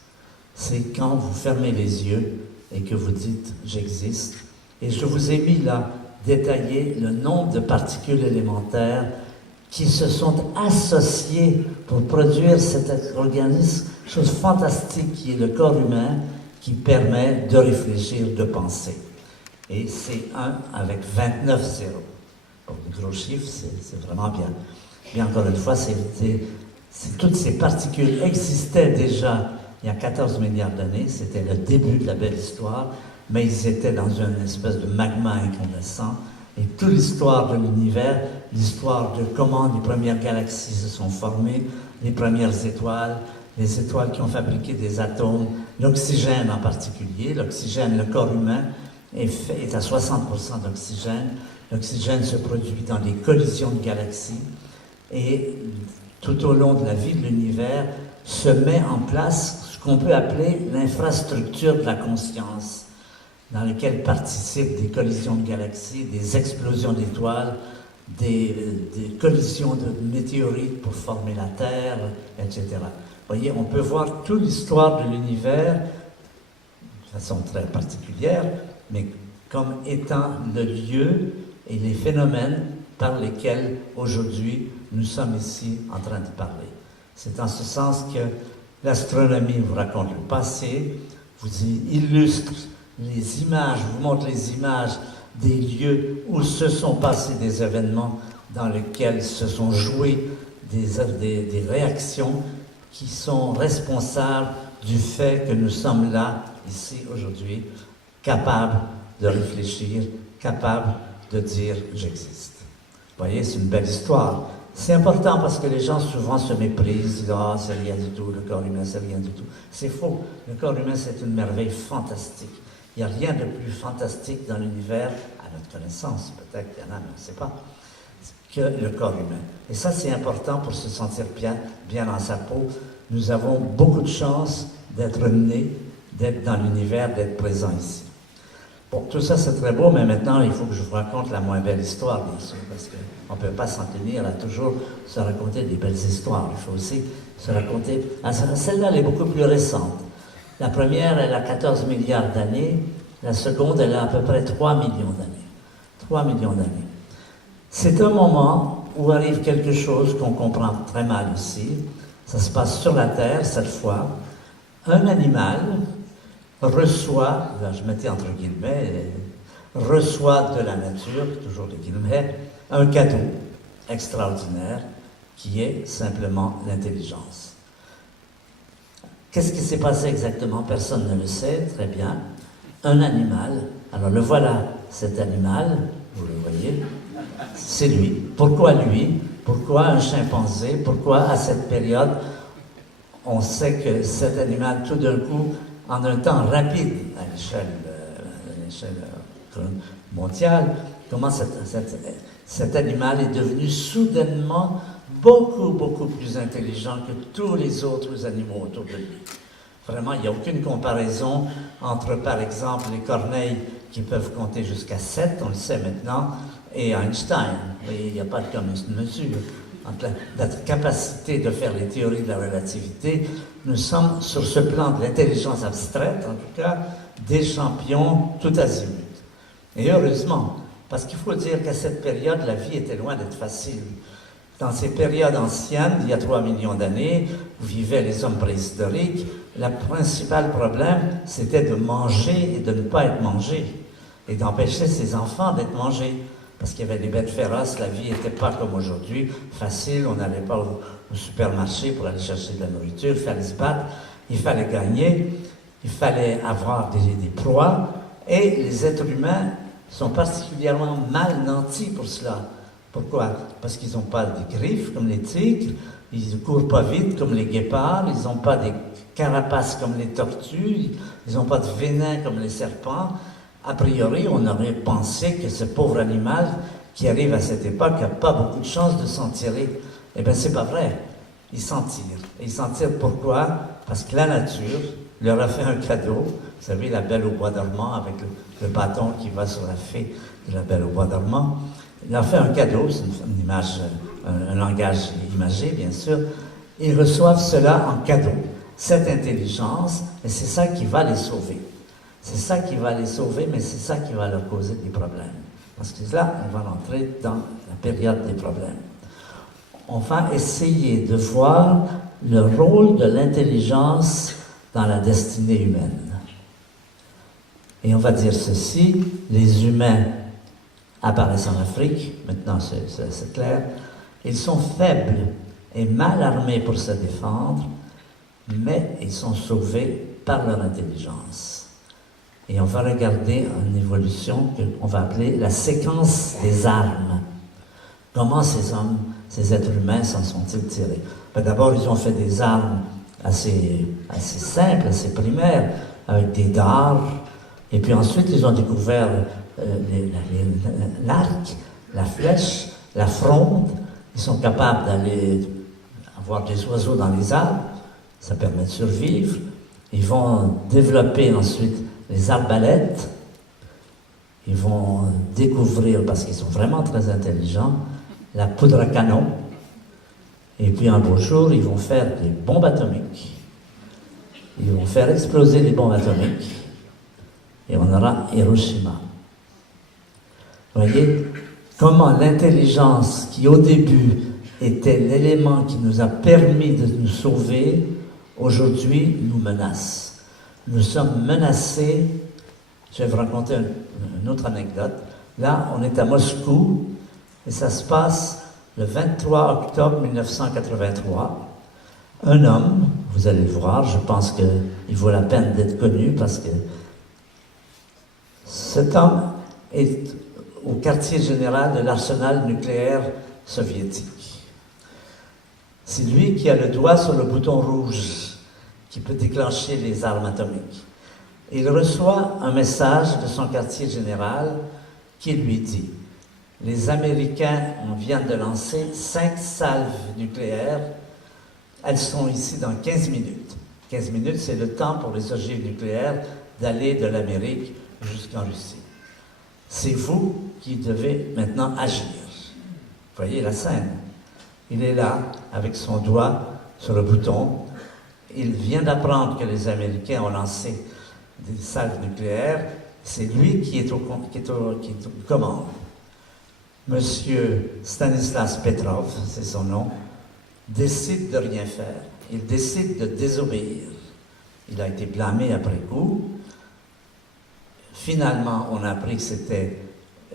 c'est quand vous fermez les yeux et que vous dites « j'existe ». Et je vous ai mis là, détaillé le nombre de particules élémentaires qui se sont associées pour produire cet organisme, chose fantastique qui est le corps humain, qui permet de réfléchir, de penser. Et c'est 1 avec 29 zéros. Pour le gros chiffre, c'est vraiment bien. Mais encore une fois, toutes ces particules existaient déjà il y a 14 milliards d'années, c'était le début de la belle histoire, mais ils étaient dans une espèce de magma incandescent. Et toute l'histoire de l'univers, l'histoire de comment les premières galaxies se sont formées, les premières étoiles, les étoiles qui ont fabriqué des atomes, l'oxygène en particulier. L'oxygène, le corps humain, est à 60% d'oxygène. L'oxygène se produit dans les collisions de galaxies. Et tout au long de la vie de l'univers, se met en place ce qu'on peut appeler l'infrastructure de la conscience, dans laquelle participent des collisions de galaxies, des explosions d'étoiles, des collisions de météorites pour former la Terre, etc. Vous voyez, on peut voir toute l'histoire de l'univers de façon très particulière, mais comme étant le lieu et les phénomènes par lesquels aujourd'hui nous sommes ici en train de parler. C'est en ce sens que l'astronomie vous raconte le passé, vous illustre les images, vous montre les images des lieux où se sont passés des événements dans lesquels se sont jouées des réactions qui sont responsables du fait que nous sommes là, ici, aujourd'hui, capables de réfléchir, capables de dire « j'existe ». Vous voyez, c'est une belle histoire. C'est important parce que les gens souvent se méprisent, disent « ah, c'est rien du tout, le corps humain, c'est rien du tout ». C'est faux. Le corps humain, c'est une merveille fantastique. Il n'y a rien de plus fantastique dans l'univers, à notre connaissance, peut-être qu'il y en a, mais on ne sait pas, que le corps humain. Et ça, c'est important pour se sentir bien dans sa peau. Nous avons beaucoup de chance d'être nés, d'être dans l'univers, d'être présents ici. Bon, tout ça c'est très beau, mais maintenant il faut que je vous raconte la moins belle histoire, bien sûr, parce qu'on ne peut pas s'en tenir à toujours se raconter des belles histoires. Il faut aussi se raconter... Ah, celle-là, elle est beaucoup plus récente. La première, elle a 14 milliards d'années. La seconde, elle a à peu près 3 millions d'années. 3 millions d'années. C'est un moment où arrive quelque chose qu'on comprend très mal ici. Ça se passe sur la Terre, cette fois. Un animal reçoit, là je mettais entre guillemets, reçoit de la nature, toujours des guillemets, un cadeau extraordinaire qui est simplement l'intelligence. Qu'est-ce qui s'est passé exactement? Personne ne le sait, très bien. Un animal, alors le voilà, cet animal, vous le voyez, c'est lui. Pourquoi lui? Pourquoi un chimpanzé? Pourquoi à cette période, on sait que cet animal, tout d'un coup, en un temps rapide, à l'échelle mondiale, comment cet animal est devenu soudainement beaucoup plus intelligent que tous les autres animaux autour de lui. Vraiment, il n'y a aucune comparaison entre, par exemple, les corneilles qui peuvent compter jusqu'à 7, on le sait maintenant, et Einstein. Il n'y a pas de commune mesure. Entre la capacité de faire les théories de la relativité, nous sommes sur ce plan de l'intelligence abstraite, en tout cas, des champions tout azimut. Et heureusement, parce qu'il faut dire qu'à cette période, la vie était loin d'être facile. Dans ces périodes anciennes, il y a 3 millions d'années, où vivaient les hommes préhistoriques, le principal problème, c'était de manger et de ne pas être mangé, et d'empêcher ses enfants d'être mangés. Parce qu'il y avait des bêtes féroces, la vie n'était pas comme aujourd'hui, facile, on n'allait pas au supermarché pour aller chercher de la nourriture, il fallait se battre, il fallait gagner, il fallait avoir des proies, et les êtres humains sont particulièrement mal nantis pour cela. Pourquoi? Parce qu'ils n'ont pas des griffes comme les tigres, ils ne courent pas vite comme les guépards, ils n'ont pas des carapaces comme les tortues, ils n'ont pas de venin comme les serpents. A priori, on aurait pensé que ce pauvre animal qui arrive à cette époque n'a pas beaucoup de chances de s'en tirer. Eh bien, c'est pas vrai. Il s'en tire. Et il s'en tire pourquoi? Parce que la nature leur a fait un cadeau. Vous savez, la Belle au bois dormant avec le bâton qui va sur la fée de la Belle au bois dormant. Il leur a fait un cadeau, c'est une image, un langage imagé, bien sûr. Ils reçoivent cela en cadeau. Cette intelligence, et c'est ça qui va les sauver. C'est ça qui va les sauver, mais c'est ça qui va leur causer des problèmes. Parce que là, on va rentrer dans la période des problèmes. On va essayer de voir le rôle de l'intelligence dans la destinée humaine. Et on va dire ceci, les humains apparaissent en Afrique, maintenant c'est clair, ils sont faibles et mal armés pour se défendre, mais ils sont sauvés par leur intelligence. Et on va regarder une évolution qu'on va appeler la séquence des armes. Comment ces hommes, ces êtres humains s'en sont-ils tirés? Ben d'abord, ils ont fait des armes assez simples, assez primaires, avec des dards. Et puis ensuite, ils ont découvert l'arc, la flèche, la fronde. Ils sont capables d'aller avoir des oiseaux dans les arbres. Ça permet de survivre. Ils vont développer ensuite les arbalètes, ils vont découvrir, parce qu'ils sont vraiment très intelligents, la poudre à canon, et puis un beau jour, ils vont faire des bombes atomiques. Ils vont faire exploser les bombes atomiques, et on aura Hiroshima. Vous voyez comment l'intelligence, qui au début était l'élément qui nous a permis de nous sauver, aujourd'hui nous menace. Nous sommes menacés. Je vais vous raconter une autre anecdote. Là, on est à Moscou et ça se passe le 23 octobre 1983. Un homme, vous allez le voir, je pense qu'il vaut la peine d'être connu parce que cet homme est au quartier général de l'arsenal nucléaire soviétique. C'est lui qui a le doigt sur le bouton rouge qui peut déclencher les armes atomiques. Il reçoit un message de son quartier général qui lui dit « Les Américains viennent de lancer 5 salves nucléaires. Elles sont ici dans 15 minutes. 15 minutes, c'est le temps pour les ogives nucléaires d'aller de l'Amérique jusqu'en Russie. C'est vous qui devez maintenant agir. Vous voyez la scène. Il est là, avec son doigt sur le bouton. Il vient d'apprendre que les Américains ont lancé des salves nucléaires. C'est lui qui est aux commandes. Monsieur Stanislas Petrov, c'est son nom, décide de rien faire. Il décide de désobéir. Il a été blâmé après coup. Finalement, on a appris que c'était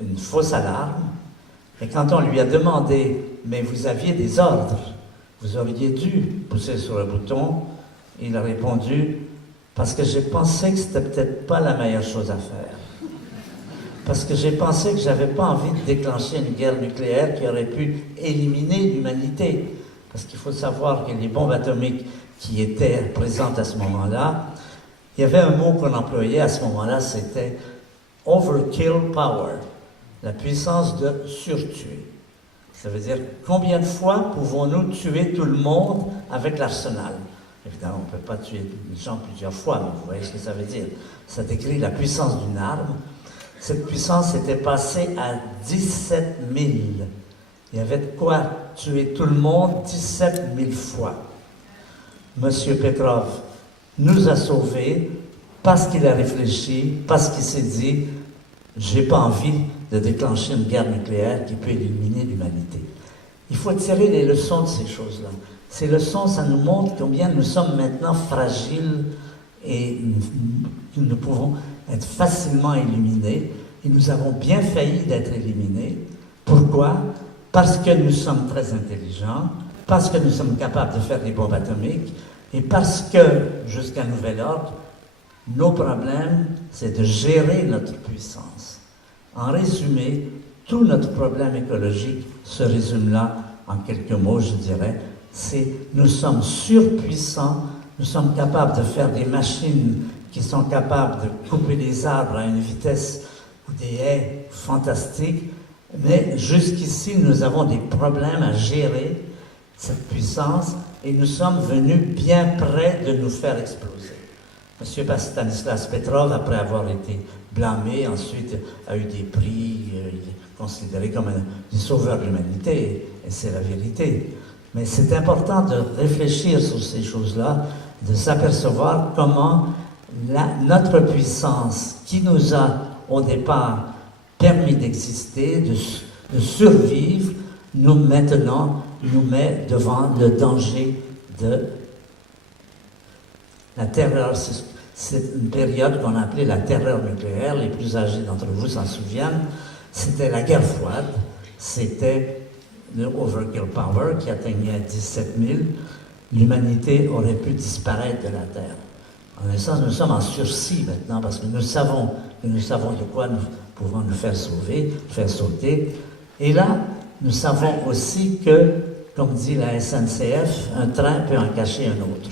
une fausse alarme. Et quand on lui a demandé, mais vous aviez des ordres, vous auriez dû pousser sur le bouton, il a répondu, parce que j'ai pensé que c'était peut-être pas la meilleure chose à faire. Parce que j'ai pensé que j'avais pas envie de déclencher une guerre nucléaire qui aurait pu éliminer l'humanité. Parce qu'il faut savoir que les bombes atomiques qui étaient présentes à ce moment-là, il y avait un mot qu'on employait à ce moment-là, c'était « overkill power », la puissance de surtuer. Ça veut dire combien de fois pouvons-nous tuer tout le monde avec l'arsenal? Évidemment, on ne peut pas tuer les gens plusieurs fois, mais vous voyez ce que ça veut dire. Ça décrit la puissance d'une arme. Cette puissance était passée à 17 000. Il y avait de quoi tuer tout le monde 17 000 fois. Monsieur Petrov nous a sauvés parce qu'il a réfléchi, parce qu'il s'est dit « j'ai pas envie de déclencher une guerre nucléaire qui peut éliminer l'humanité ». Il faut tirer les leçons de ces choses-là. Ces leçons, ça nous montre combien nous sommes maintenant fragiles et nous pouvons être facilement éliminés. Et nous avons bien failli d'être éliminés. Pourquoi? Parce que nous sommes très intelligents, parce que nous sommes capables de faire des bombes atomiques, et parce que, jusqu'à nouvel ordre, nos problèmes, c'est de gérer notre puissance. En résumé, tout notre problème écologique se résume là, en quelques mots, je dirais, c'est nous sommes surpuissants, nous sommes capables de faire des machines qui sont capables de couper des arbres à une vitesse ou des haies fantastiques, mais jusqu'ici, nous avons des problèmes à gérer cette puissance et nous sommes venus bien près de nous faire exploser. Monsieur Stanislas Petrov, après avoir été blâmé, ensuite a eu des prix, il est considéré comme un sauveur de l'humanité, et c'est la vérité. Mais c'est important de réfléchir sur ces choses-là, de s'apercevoir comment notre puissance, qui nous a au départ permis d'exister, de survivre, maintenant nous met devant le danger de la terreur. C'est une période qu'on appelait la terreur nucléaire. Les plus âgés d'entre vous s'en souviennent. C'était la guerre froide. C'était le overkill power qui atteignait 17 000. L'humanité aurait pu disparaître de la Terre. En un sens, nous sommes en sursis maintenant parce que nous savons de quoi nous pouvons nous faire sauver, faire sauter. Et là, nous savons aussi que, comme dit la SNCF, un train peut en cacher un autre.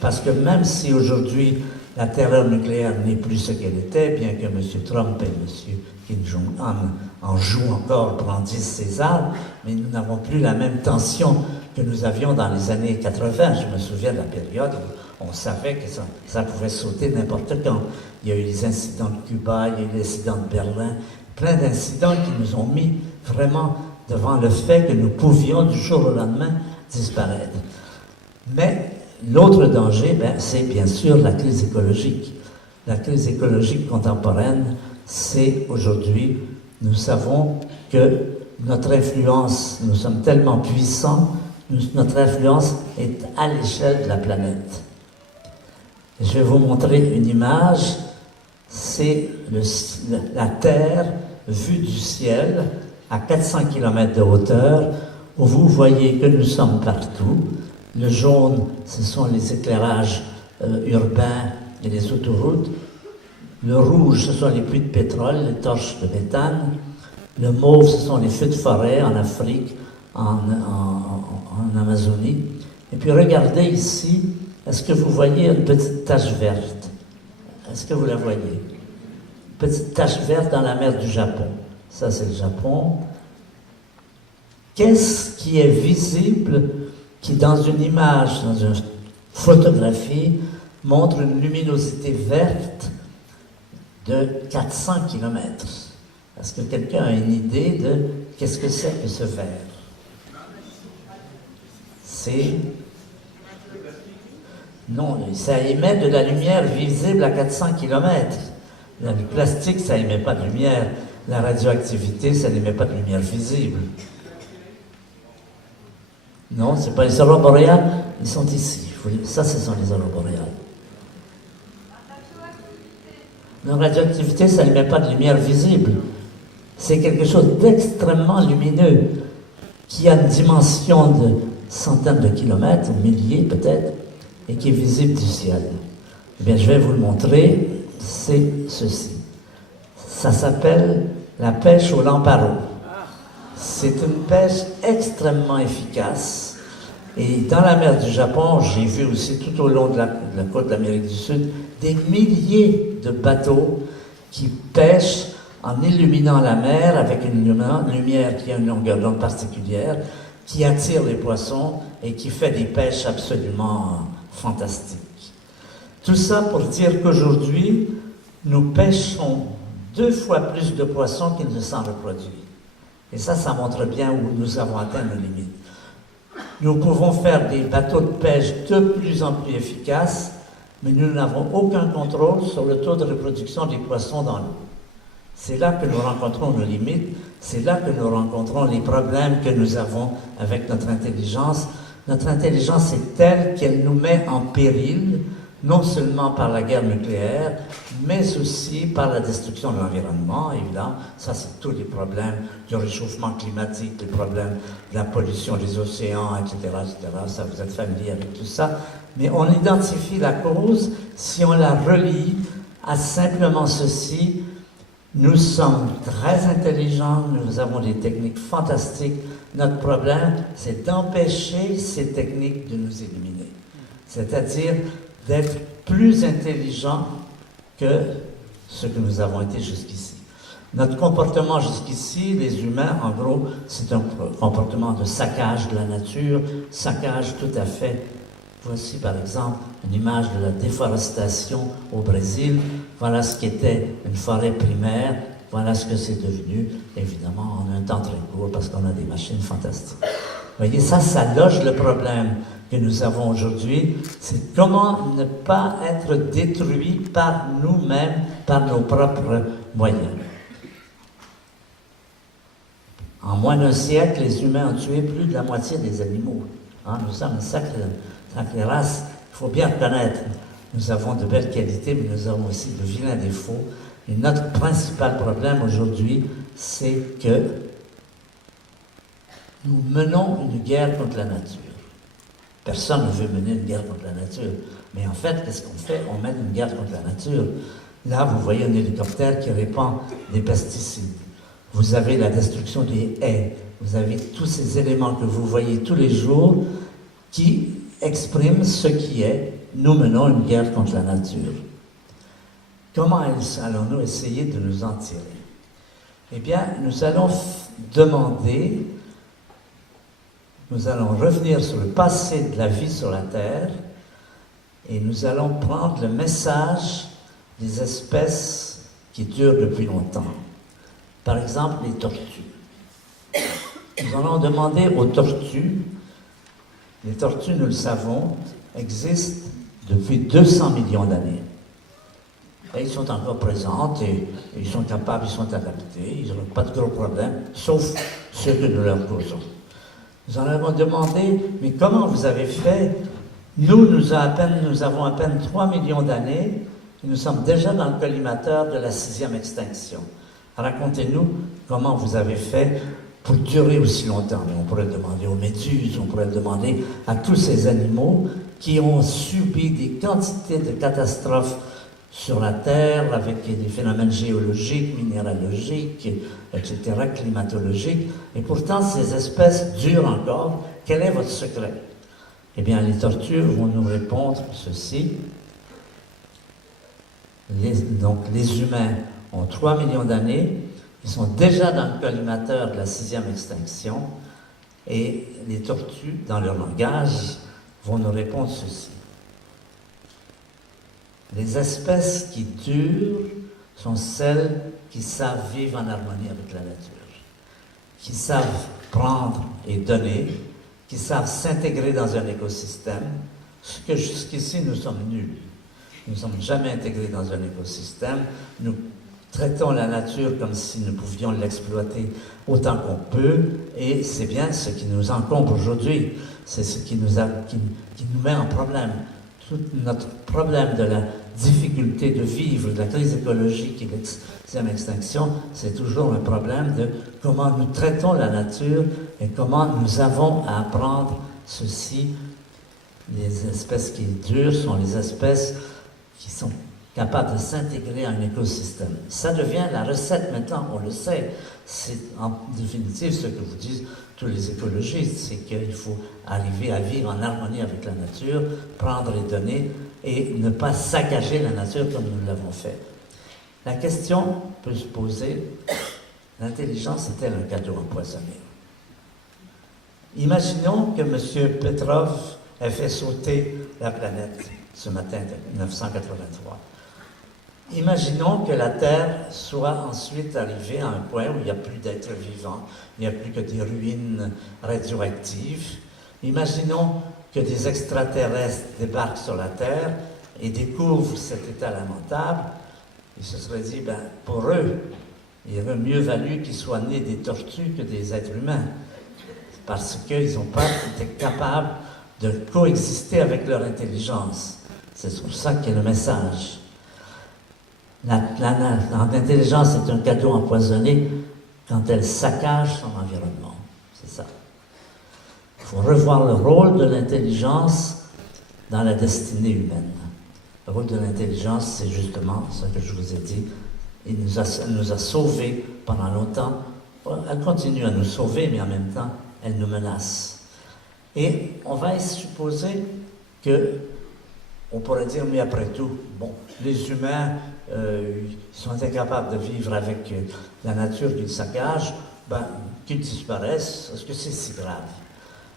Parce que même si aujourd'hui la terreur nucléaire n'est plus ce qu'elle était, bien que M. Trump et M. Kim Jong-un en jouent encore, brandissent ses armes, mais nous n'avons plus la même tension que nous avions dans les années 80. Je me souviens de la période où on savait que ça pouvait sauter n'importe quand. Il y a eu les incidents de Cuba, il y a eu l'incident de Berlin, plein d'incidents qui nous ont mis vraiment devant le fait que nous pouvions du jour au lendemain disparaître. Mais l'autre danger, c'est bien sûr la crise écologique. La crise écologique contemporaine, c'est aujourd'hui, nous savons que notre influence, nous sommes tellement puissants, notre influence est à l'échelle de la planète. Je vais vous montrer une image, c'est la Terre vue du ciel à 400 km de hauteur, où vous voyez que nous sommes partout. Le jaune, ce sont les éclairages urbains et les autoroutes. Le rouge, ce sont les puits de pétrole, les torches de méthane. Le mauve, ce sont les feux de forêt en Afrique, en Amazonie. Et puis regardez ici, est-ce que vous voyez une petite tache verte? Est-ce que vous la voyez? Une petite tache verte dans la mer du Japon. Ça, c'est le Japon. Qu'est-ce qui est visible, qui dans une image, dans une photographie, montre une luminosité verte de 400 km. Est-ce que quelqu'un a une idée de qu'est-ce que c'est que ce verre? C'est... Non, ça émet de la lumière visible à 400 km. Le plastique, ça n'émet pas de lumière. La radioactivité, ça n'émet pas de lumière visible. Non, ce n'est pas les aurores boréales, ils sont ici. Ça, ce sont les aurores boréales. La radioactivité, ça n'émet pas de lumière visible. C'est quelque chose d'extrêmement lumineux qui a une dimension de centaines de kilomètres, milliers peut-être, et qui est visible du ciel. Eh bien, je vais vous le montrer. C'est ceci. Ça s'appelle la pêche au lamparo. C'est une pêche extrêmement efficace. Et dans la mer du Japon, j'ai vu aussi tout au long de la côte de l'Amérique du Sud, des milliers de bateaux qui pêchent en illuminant la mer avec une lumière qui a une longueur d'onde particulière, qui attire les poissons et qui fait des pêches absolument fantastiques. Tout ça pour dire qu'aujourd'hui, nous pêchons 2 fois plus de poissons qu'il ne s'en reproduit. Et ça montre bien où nous avons atteint nos limites. Nous pouvons faire des bateaux de pêche de plus en plus efficaces, mais nous n'avons aucun contrôle sur le taux de reproduction des poissons dans l'eau. C'est là que nous rencontrons nos limites, c'est là que nous rencontrons les problèmes que nous avons avec notre intelligence. Notre intelligence est telle qu'elle nous met en péril, non seulement par la guerre nucléaire, mais aussi par la destruction de l'environnement. Évidemment, ça c'est tous les problèmes du réchauffement climatique, les problèmes de la pollution des océans, etc., etc. Ça, vous êtes familier avec tout ça. Mais on identifie la cause si on la relie à simplement ceci. Nous sommes très intelligents, nous avons des techniques fantastiques. Notre problème, c'est d'empêcher ces techniques de nous éliminer. C'est-à-dire d'être plus intelligents que ce que nous avons été jusqu'ici. Notre comportement jusqu'ici, les humains, en gros, c'est un comportement de saccage de la nature, saccage tout à fait. Voici par exemple une image de la déforestation au Brésil. Voilà ce qu'était une forêt primaire, voilà ce que c'est devenu, évidemment en un temps très court parce qu'on a des machines fantastiques. Vous voyez, ça loge le problème que nous avons aujourd'hui, c'est comment ne pas être détruit par nous-mêmes, par nos propres moyens. En moins d'un siècle, les humains ont tué plus de la moitié des animaux. Nous sommes une sacrée race, il faut bien reconnaître. Nous avons de belles qualités, mais nous avons aussi de vilains défauts. Et notre principal problème aujourd'hui, c'est que nous menons une guerre contre la nature. Personne ne veut mener une guerre contre la nature. Mais en fait, qu'est-ce qu'on fait? On mène une guerre contre la nature. Là, vous voyez un hélicoptère qui répand des pesticides. Vous avez la destruction des haies. Vous avez tous ces éléments que vous voyez tous les jours qui expriment ce qui est. Nous menons une guerre contre la nature. Comment allons-nous essayer de nous en tirer? Eh bien, nous allons demander... Nous allons revenir sur le passé de la vie sur la Terre et nous allons prendre le message des espèces qui durent depuis longtemps. Par exemple, les tortues. Nous allons demander aux tortues, les tortues, nous le savons, existent depuis 200 millions d'années. Et ils sont encore présentes et ils sont capables, ils sont adaptés, ils n'ont pas de gros problèmes, sauf ceux que nous leur causons. Nous en avons demandé, mais comment vous avez fait? Nous avons à peine 3 millions d'années et nous sommes déjà dans le collimateur de la 6e extinction. Racontez-nous comment vous avez fait pour durer aussi longtemps. Mais on pourrait le demander aux méduses, on pourrait le demander à tous ces animaux qui ont subi des quantités de catastrophes sur la Terre, avec des phénomènes géologiques, minéralogiques, etc., climatologiques. Et pourtant, ces espèces durent encore. Quel est votre secret? Eh bien, les tortues vont nous répondre ceci. Donc, les humains ont 3 millions d'années. Ils sont déjà dans le collimateur de la 6e extinction. Et les tortues, dans leur langage, vont nous répondre ceci. Les espèces qui durent sont celles qui savent vivre en harmonie avec la nature, qui savent prendre et donner, qui savent s'intégrer dans un écosystème, ce que jusqu'ici nous sommes nuls. Nous ne sommes jamais intégrés dans un écosystème. Nous traitons la nature comme si nous pouvions l'exploiter autant qu'on peut, et c'est bien ce qui nous encombre aujourd'hui. C'est ce qui nous met en problème. Tout notre problème de la difficulté de vivre, de la crise écologique et de l'extrême extinction, c'est toujours un problème de comment nous traitons la nature et comment nous avons à apprendre ceci. Les espèces qui durent sont les espèces qui sont capables de s'intégrer à un écosystème. Ça devient la recette maintenant, on le sait. C'est en définitive ce que vous disent tous les écologistes, c'est qu'il faut arriver à vivre en harmonie avec la nature, prendre et donner, et ne pas saccager la nature comme nous l'avons fait. La question peut se poser, l'intelligence est-elle un cadeau empoisonné? Imaginons que M. Petrov ait fait sauter la planète ce matin de 1983. Imaginons que la Terre soit ensuite arrivée à un point où il n'y a plus d'êtres vivants, il n'y a plus que des ruines radioactives. Imaginons que des extraterrestres débarquent sur la Terre et découvrent cet état lamentable. Ils se seraient dit, ben, pour eux, il aurait mieux valu qu'ils soient nés des tortues que des êtres humains, parce qu'ils n'ont pas été capables de coexister avec leur intelligence. C'est pour ça qu'il y a le message. L'intelligence est un cadeau empoisonné quand elle saccage son environnement. C'est ça. Il faut revoir le rôle de l'intelligence dans la destinée humaine. Le rôle de l'intelligence, c'est justement ce que je vous ai dit. Elle nous a sauvés pendant longtemps. Elle continue à nous sauver, mais en même temps, elle nous menace. Et on va supposer que, on pourrait dire, mais après tout, bon, les humains, ils sont incapables de vivre avec la nature qu'ils saccagent, ben, qu'ils disparaissent, est-ce que c'est si grave?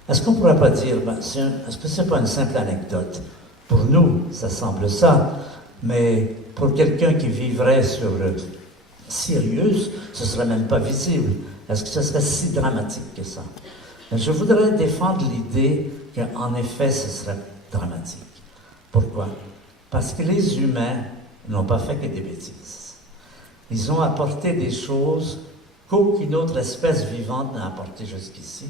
Est-ce qu'on ne pourrait pas dire, ben, est-ce que ce n'est pas une simple anecdote? Pour nous, ça semble ça, mais pour quelqu'un qui vivrait sur Sirius, ce ne serait même pas visible. Est-ce que ce serait si dramatique que ça? Je voudrais défendre l'idée qu'en effet, ce serait dramatique. Pourquoi? Parce que les humains n'ont pas fait que des bêtises. Ils ont apporté des choses qu'aucune autre espèce vivante n'a apportées jusqu'ici.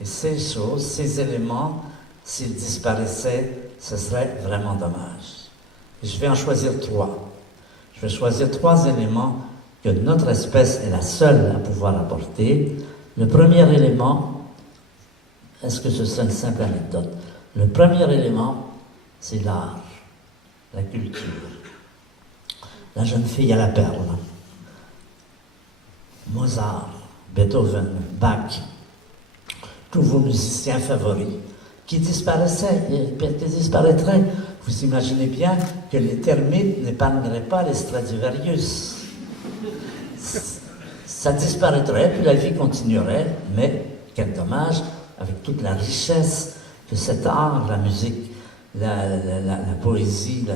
Et ces choses, ces éléments, s'ils disparaissaient, ce serait vraiment dommage. Et je vais en choisir 3. Je vais choisir 3 éléments que notre espèce est la seule à pouvoir apporter. Le premier élément, est-ce que ce serait une simple anecdote? Le premier élément, c'est l'art, la culture. La jeune fille à la perle, Mozart, Beethoven, Bach, tous vos musiciens favoris, qui disparaîtraient. Vous imaginez bien que les termites n'épargneraient pas les Stradivarius. Ça disparaîtrait, puis la vie continuerait, mais quel dommage, avec toute la richesse que cet art, la musique, la poésie,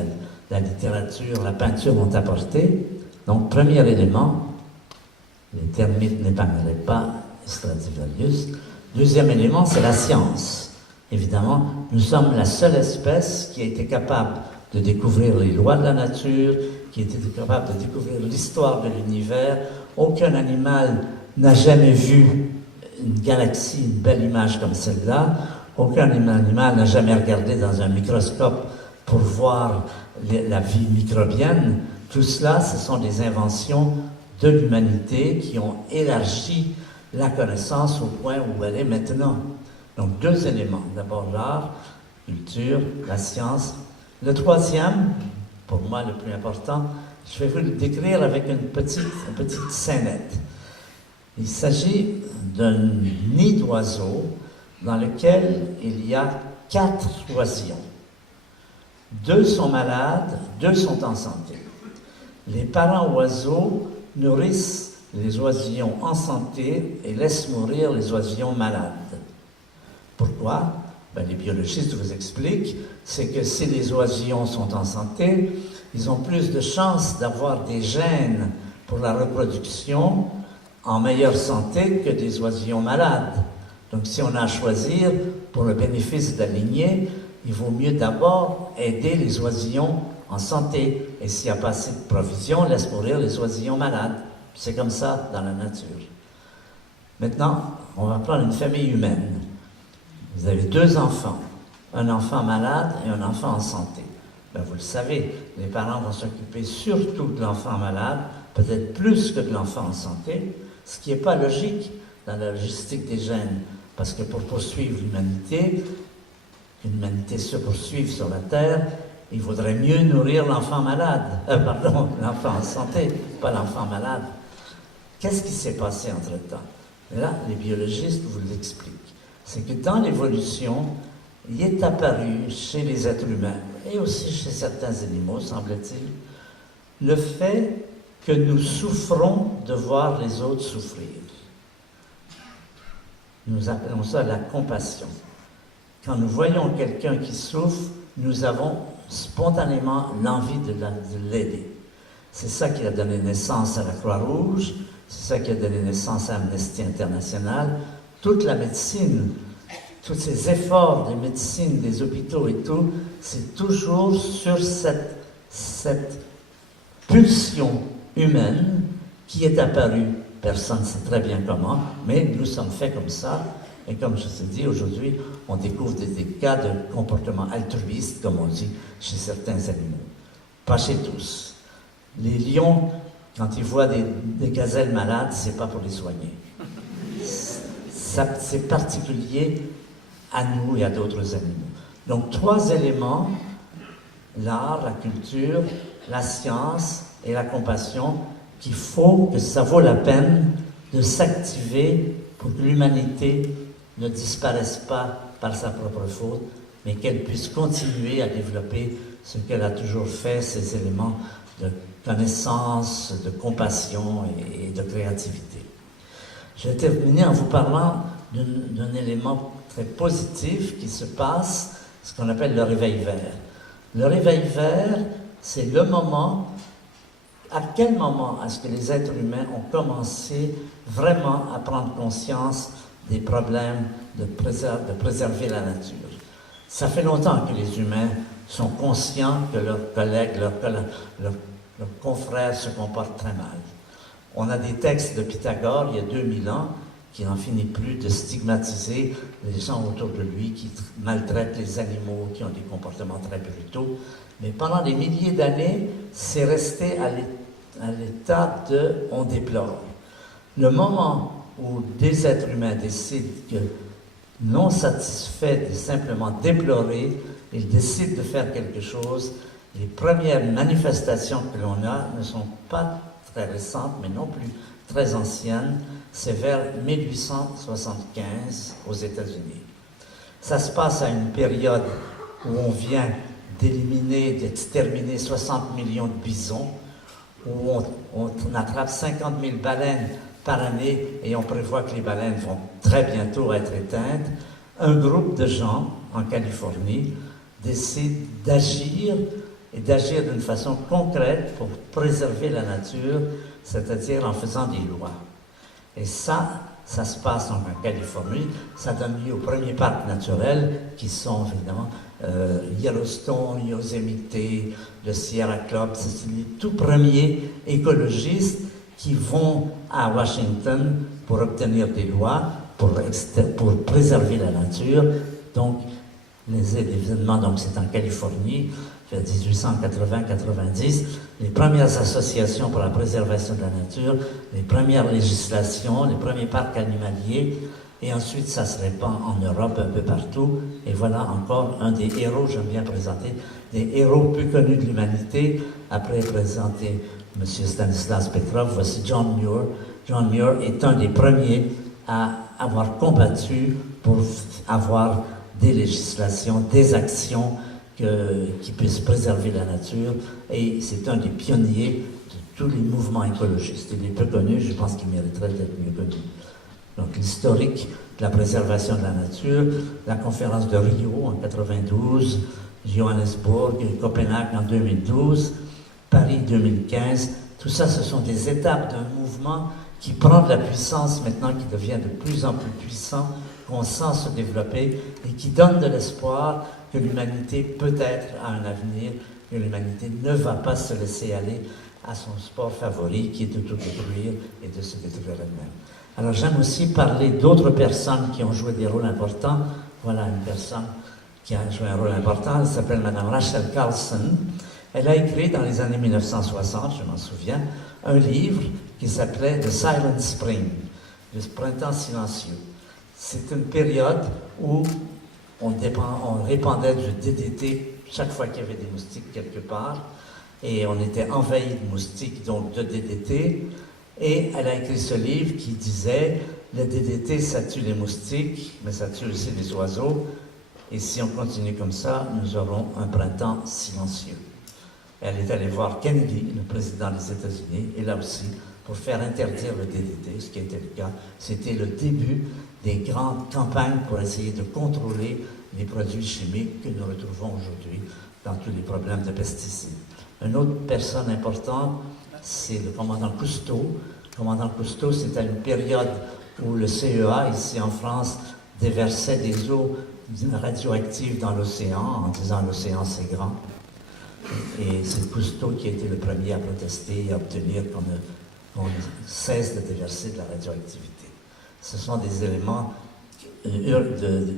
la littérature, la peinture ont apporté. Donc, premier élément, les termites n'épargneraient pas Stradivarius. Deuxième élément, c'est la science. Évidemment, nous sommes la seule espèce qui a été capable de découvrir les lois de la nature, qui a été capable de découvrir l'histoire de l'univers. Aucun animal n'a jamais vu une galaxie, une belle image comme celle-là. Aucun animal n'a jamais regardé dans un microscope pour voir la vie microbienne. Tout cela, ce sont des inventions de l'humanité qui ont élargi la connaissance au point où elle est maintenant. Donc, 2 éléments. D'abord, l'art, culture, la science. Le troisième, pour moi le plus important, je vais vous le décrire avec une petite scénette. Il s'agit d'un nid d'oiseaux dans lequel il y a 4 oisillons. 2 sont malades, 2 sont en santé. Les parents oiseaux nourrissent les oisillons en santé et laissent mourir les oisillons malades. Pourquoi? Ben, les biologistes vous expliquent, c'est que si les oisillons sont en santé, ils ont plus de chances d'avoir des gènes pour la reproduction en meilleure santé que des oisillons malades. Donc si on a à choisir pour le bénéfice de la lignée, il vaut mieux d'abord aider les oisillons en santé. Et s'il n'y a pas assez de provisions, laisse mourir les oisillons malades. C'est comme ça dans la nature. Maintenant, on va prendre une famille humaine. Vous avez 2 enfants, un enfant malade et un enfant en santé. Ben, vous le savez, les parents vont s'occuper surtout de l'enfant malade, peut-être plus que de l'enfant en santé, ce qui n'est pas logique dans la logistique des gènes, parce que pour poursuivre l'humanité, qu'une humanité se poursuive sur la Terre, il vaudrait mieux nourrir l'enfant malade, l'enfant en santé, pas l'enfant malade. Qu'est-ce qui s'est passé entre-temps? Là, les biologistes vous l'expliquent. C'est que dans l'évolution, il est apparu chez les êtres humains, et aussi chez certains animaux, semble-t-il, le fait que nous souffrons de voir les autres souffrir. Nous appelons ça la compassion. Quand nous voyons quelqu'un qui souffre, nous avons spontanément l'envie de l'aider. C'est ça qui a donné naissance à la Croix-Rouge, c'est ça qui a donné naissance à Amnesty International. Toute la médecine, tous ces efforts de médecine, des hôpitaux et tout, c'est toujours sur cette pulsion humaine qui est apparue. Personne ne sait très bien comment, mais nous sommes faits comme ça. Et comme je vous ai dit, aujourd'hui, on découvre des cas de comportement altruiste, comme on dit, chez certains animaux. Pas chez tous. Les lions, quand ils voient des gazelles malades, c'est pas pour les soigner. C'est particulier à nous et à d'autres animaux. Donc, 3 éléments, l'art, la culture, la science et la compassion, qu'il faut, que ça vaut la peine de s'activer pour que l'humanité ne disparaisse pas par sa propre faute, mais qu'elle puisse continuer à développer ce qu'elle a toujours fait, ces éléments de connaissance, de compassion et de créativité. Je vais terminer en vous parlant d'un élément très positif qui se passe, ce qu'on appelle le réveil vert. Le réveil vert, c'est le moment, à quel moment est-ce que les êtres humains ont commencé vraiment à prendre conscience des problèmes de préserver la nature. Ça fait longtemps que les humains sont conscients que leurs collègues, leurs confrères se comportent très mal. On a des textes de Pythagore, il y a 2000 ans, qui n'en finit plus de stigmatiser les gens autour de lui qui maltraitent les animaux, qui ont des comportements très brutaux. Mais pendant des milliers d'années, c'est resté à l'état de « on déplore ». Le moment où des êtres humains décident que, non satisfaits de simplement déplorer, ils décident de faire quelque chose, les premières manifestations que l'on a ne sont pas très récentes, mais non plus très anciennes. C'est vers 1875 aux États-Unis. Ça se passe à une période où on vient d'éliminer, d'exterminer 60 millions de bisons, où on attrape 50 000 baleines par année et on prévoit que les baleines vont très bientôt être éteintes. Un groupe de gens en Californie décide d'agir et d'agir d'une façon concrète pour préserver la nature, c'est-à-dire en faisant des lois. Et ça se passe donc en Californie, ça donne lieu aux premiers parcs naturels qui sont évidemment Yellowstone, Yosemite, le Sierra Club, c'est les tout premiers écologistes qui vont à Washington pour obtenir des lois, pour préserver la nature. Donc, les événements, donc c'est en Californie, vers 1880-90, les premières associations pour la préservation de la nature, les premières législations, les premiers parcs animaliers, et ensuite ça se répand en Europe un peu partout. Et voilà encore un des héros, j'aime bien présenter, des héros plus connus de l'humanité. Après présenter M. Stanislas Petrov, voici John Muir. John Muir est un des premiers à avoir combattu pour avoir des législations, des actions qui puissent préserver la nature, et c'est un des pionniers de tous les mouvements écologistes. Il est peu connu, je pense qu'il mériterait d'être mieux connu. Donc l'historique de la préservation de la nature, la conférence de Rio en 92, Johannesburg, Copenhague en 2012, Paris 2015, tout ça ce sont des étapes d'un mouvement qui prend de la puissance maintenant, qui devient de plus en plus puissant, qu'on sent se développer et qui donne de l'espoir que l'humanité peut-être a un avenir, que l'humanité ne va pas se laisser aller à son sport favori qui est de tout détruire et de se détruire elle-même. Alors j'aime aussi parler d'autres personnes qui ont joué des rôles importants. Voilà une personne qui a joué un rôle important, elle s'appelle Madame Rachel Carlson. Elle a écrit dans les années 1960, je m'en souviens, un livre qui s'appelait The Silent Spring, le printemps silencieux. C'est une période où on répandait du DDT chaque fois qu'il y avait des moustiques quelque part, et on était envahi de moustiques, donc de DDT, et elle a écrit ce livre qui disait « Le DDT, ça tue les moustiques, mais ça tue aussi les oiseaux, et si on continue comme ça, nous aurons un printemps silencieux. » Elle est allée voir Kennedy, le président des États-Unis, et là aussi, pour faire interdire le DDT, ce qui était le cas. C'était le début des grandes campagnes pour essayer de contrôler les produits chimiques que nous retrouvons aujourd'hui dans tous les problèmes de pesticides. Une autre personne importante, c'est le commandant Cousteau. Le commandant Cousteau, c'était une période où le CEA, ici en France, déversait des eaux radioactives dans l'océan, en disant l'océan c'est grand. Et c'est Cousteau qui a été le premier à protester et à obtenir qu'on cesse de déverser de la radioactivité. Ce sont des éléments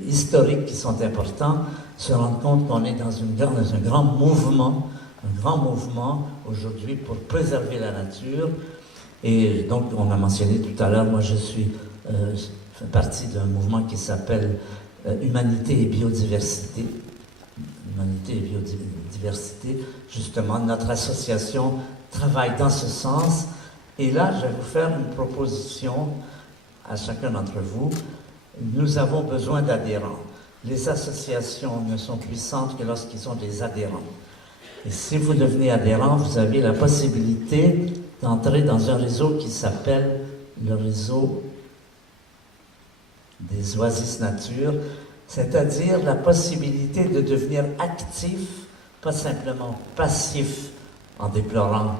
historiques qui sont importants. Se rendre compte qu'on est dans un grand mouvement aujourd'hui pour préserver la nature. Et donc, on a mentionné tout à l'heure, moi je fais partie d'un mouvement qui s'appelle Humanité et Biodiversité. Humanité et Biodiversité, justement, notre association travaille dans ce sens. Et là, je vais vous faire une proposition à chacun d'entre vous. Nous avons besoin d'adhérents. Les associations ne sont puissantes que lorsqu'ils ont des adhérents. Et si vous devenez adhérent, vous avez la possibilité d'entrer dans un réseau qui s'appelle le réseau des Oasis Nature, c'est-à-dire la possibilité de devenir actif, pas simplement passif en déplorant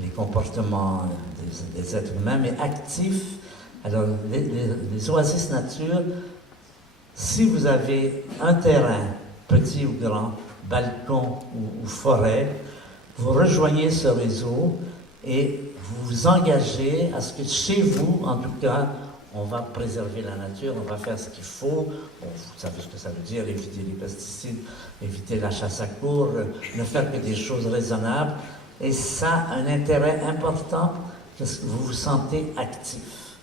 les comportements des êtres humains, mais actif. Alors, les Oasis Nature, si vous avez un terrain, petit ou grand, balcon ou forêt, vous rejoignez ce réseau et vous vous engagez à ce que chez vous, en tout cas, on va préserver la nature, on va faire ce qu'il faut. Vous savez ce que ça veut dire, éviter les pesticides, éviter la chasse à courre, ne faire que des choses raisonnables. Et ça a un intérêt important parce que vous vous sentez actif.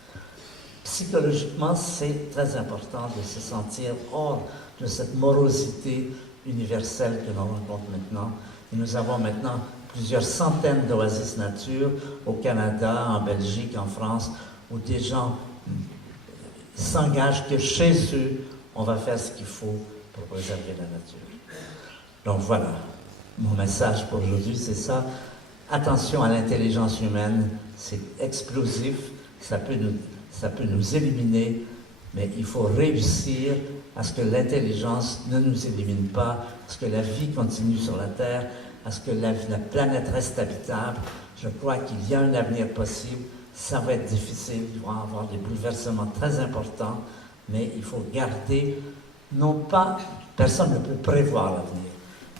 Psychologiquement, c'est très important de se sentir hors de cette morosité universelle que l'on rencontre maintenant. Et nous avons maintenant plusieurs centaines d'oasis nature au Canada, en Belgique, en France, où des gens s'engagent que chez eux, on va faire ce qu'il faut pour préserver la nature. Donc voilà, mon message pour aujourd'hui, c'est ça. Attention à l'intelligence humaine, c'est explosif, ça peut nous éliminer, mais il faut réussir à ce que l'intelligence ne nous élimine pas, à ce que la vie continue sur la Terre, à ce que la planète reste habitable. Je crois qu'il y a un avenir possible. Ça va être difficile, il va y avoir des bouleversements très importants, mais il faut garder, non pas, personne ne peut prévoir l'avenir.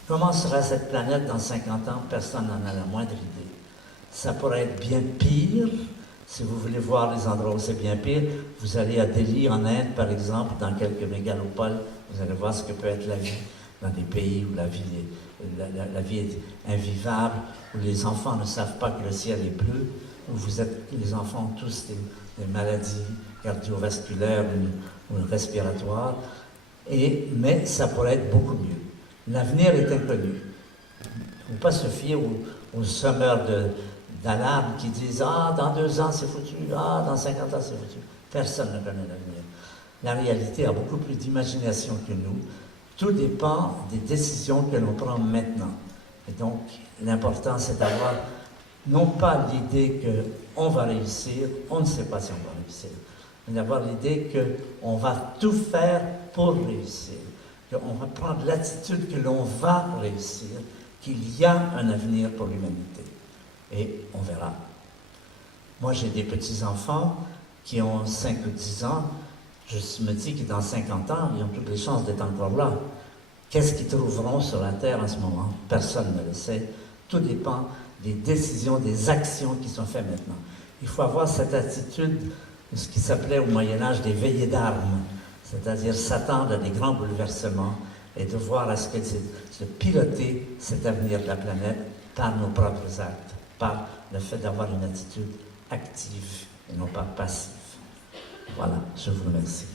Comment sera cette planète dans 50 ans? Personne n'en a la moindre idée. Ça pourrait être bien pire. Si vous voulez voir les endroits où c'est bien pire, vous allez à Delhi, en Inde, par exemple, dans quelques mégalopoles, vous allez voir ce que peut être la vie dans des pays où la vie est invivable, où les enfants ne savent pas que le ciel est bleu, où les enfants ont tous des maladies cardiovasculaires ou respiratoires, mais ça pourrait être beaucoup mieux. L'avenir est inconnu. Il ne faut pas se fier aux semeurs d'alarme qui disent « Ah, dans 2 ans, c'est foutu. Ah, dans 50 ans, c'est foutu. » Personne ne connaît l'avenir. La réalité a beaucoup plus d'imagination que nous. Tout dépend des décisions que l'on prend maintenant. Et donc, l'important, c'est d'avoir non pas l'idée qu'on va réussir, on ne sait pas si on va réussir, mais d'avoir l'idée qu'on va tout faire pour réussir, qu'on va prendre l'attitude que l'on va réussir, qu'il y a un avenir pour l'humanité. Et on verra. Moi, j'ai des petits-enfants qui ont 5 ou 10 ans. Je me dis que dans 50 ans, ils ont toutes les chances d'être encore là. Qu'est-ce qu'ils trouveront sur la Terre en ce moment? Personne ne le sait. Tout dépend des décisions, des actions qui sont faites maintenant. Il faut avoir cette attitude, ce qui s'appelait au Moyen-Âge des veillées d'armes, c'est-à-dire s'attendre à des grands bouleversements et de voir à ce que de piloter cet avenir de la planète par nos propres actes, par le fait d'avoir une attitude active et non pas passive. Voilà, je vous remercie.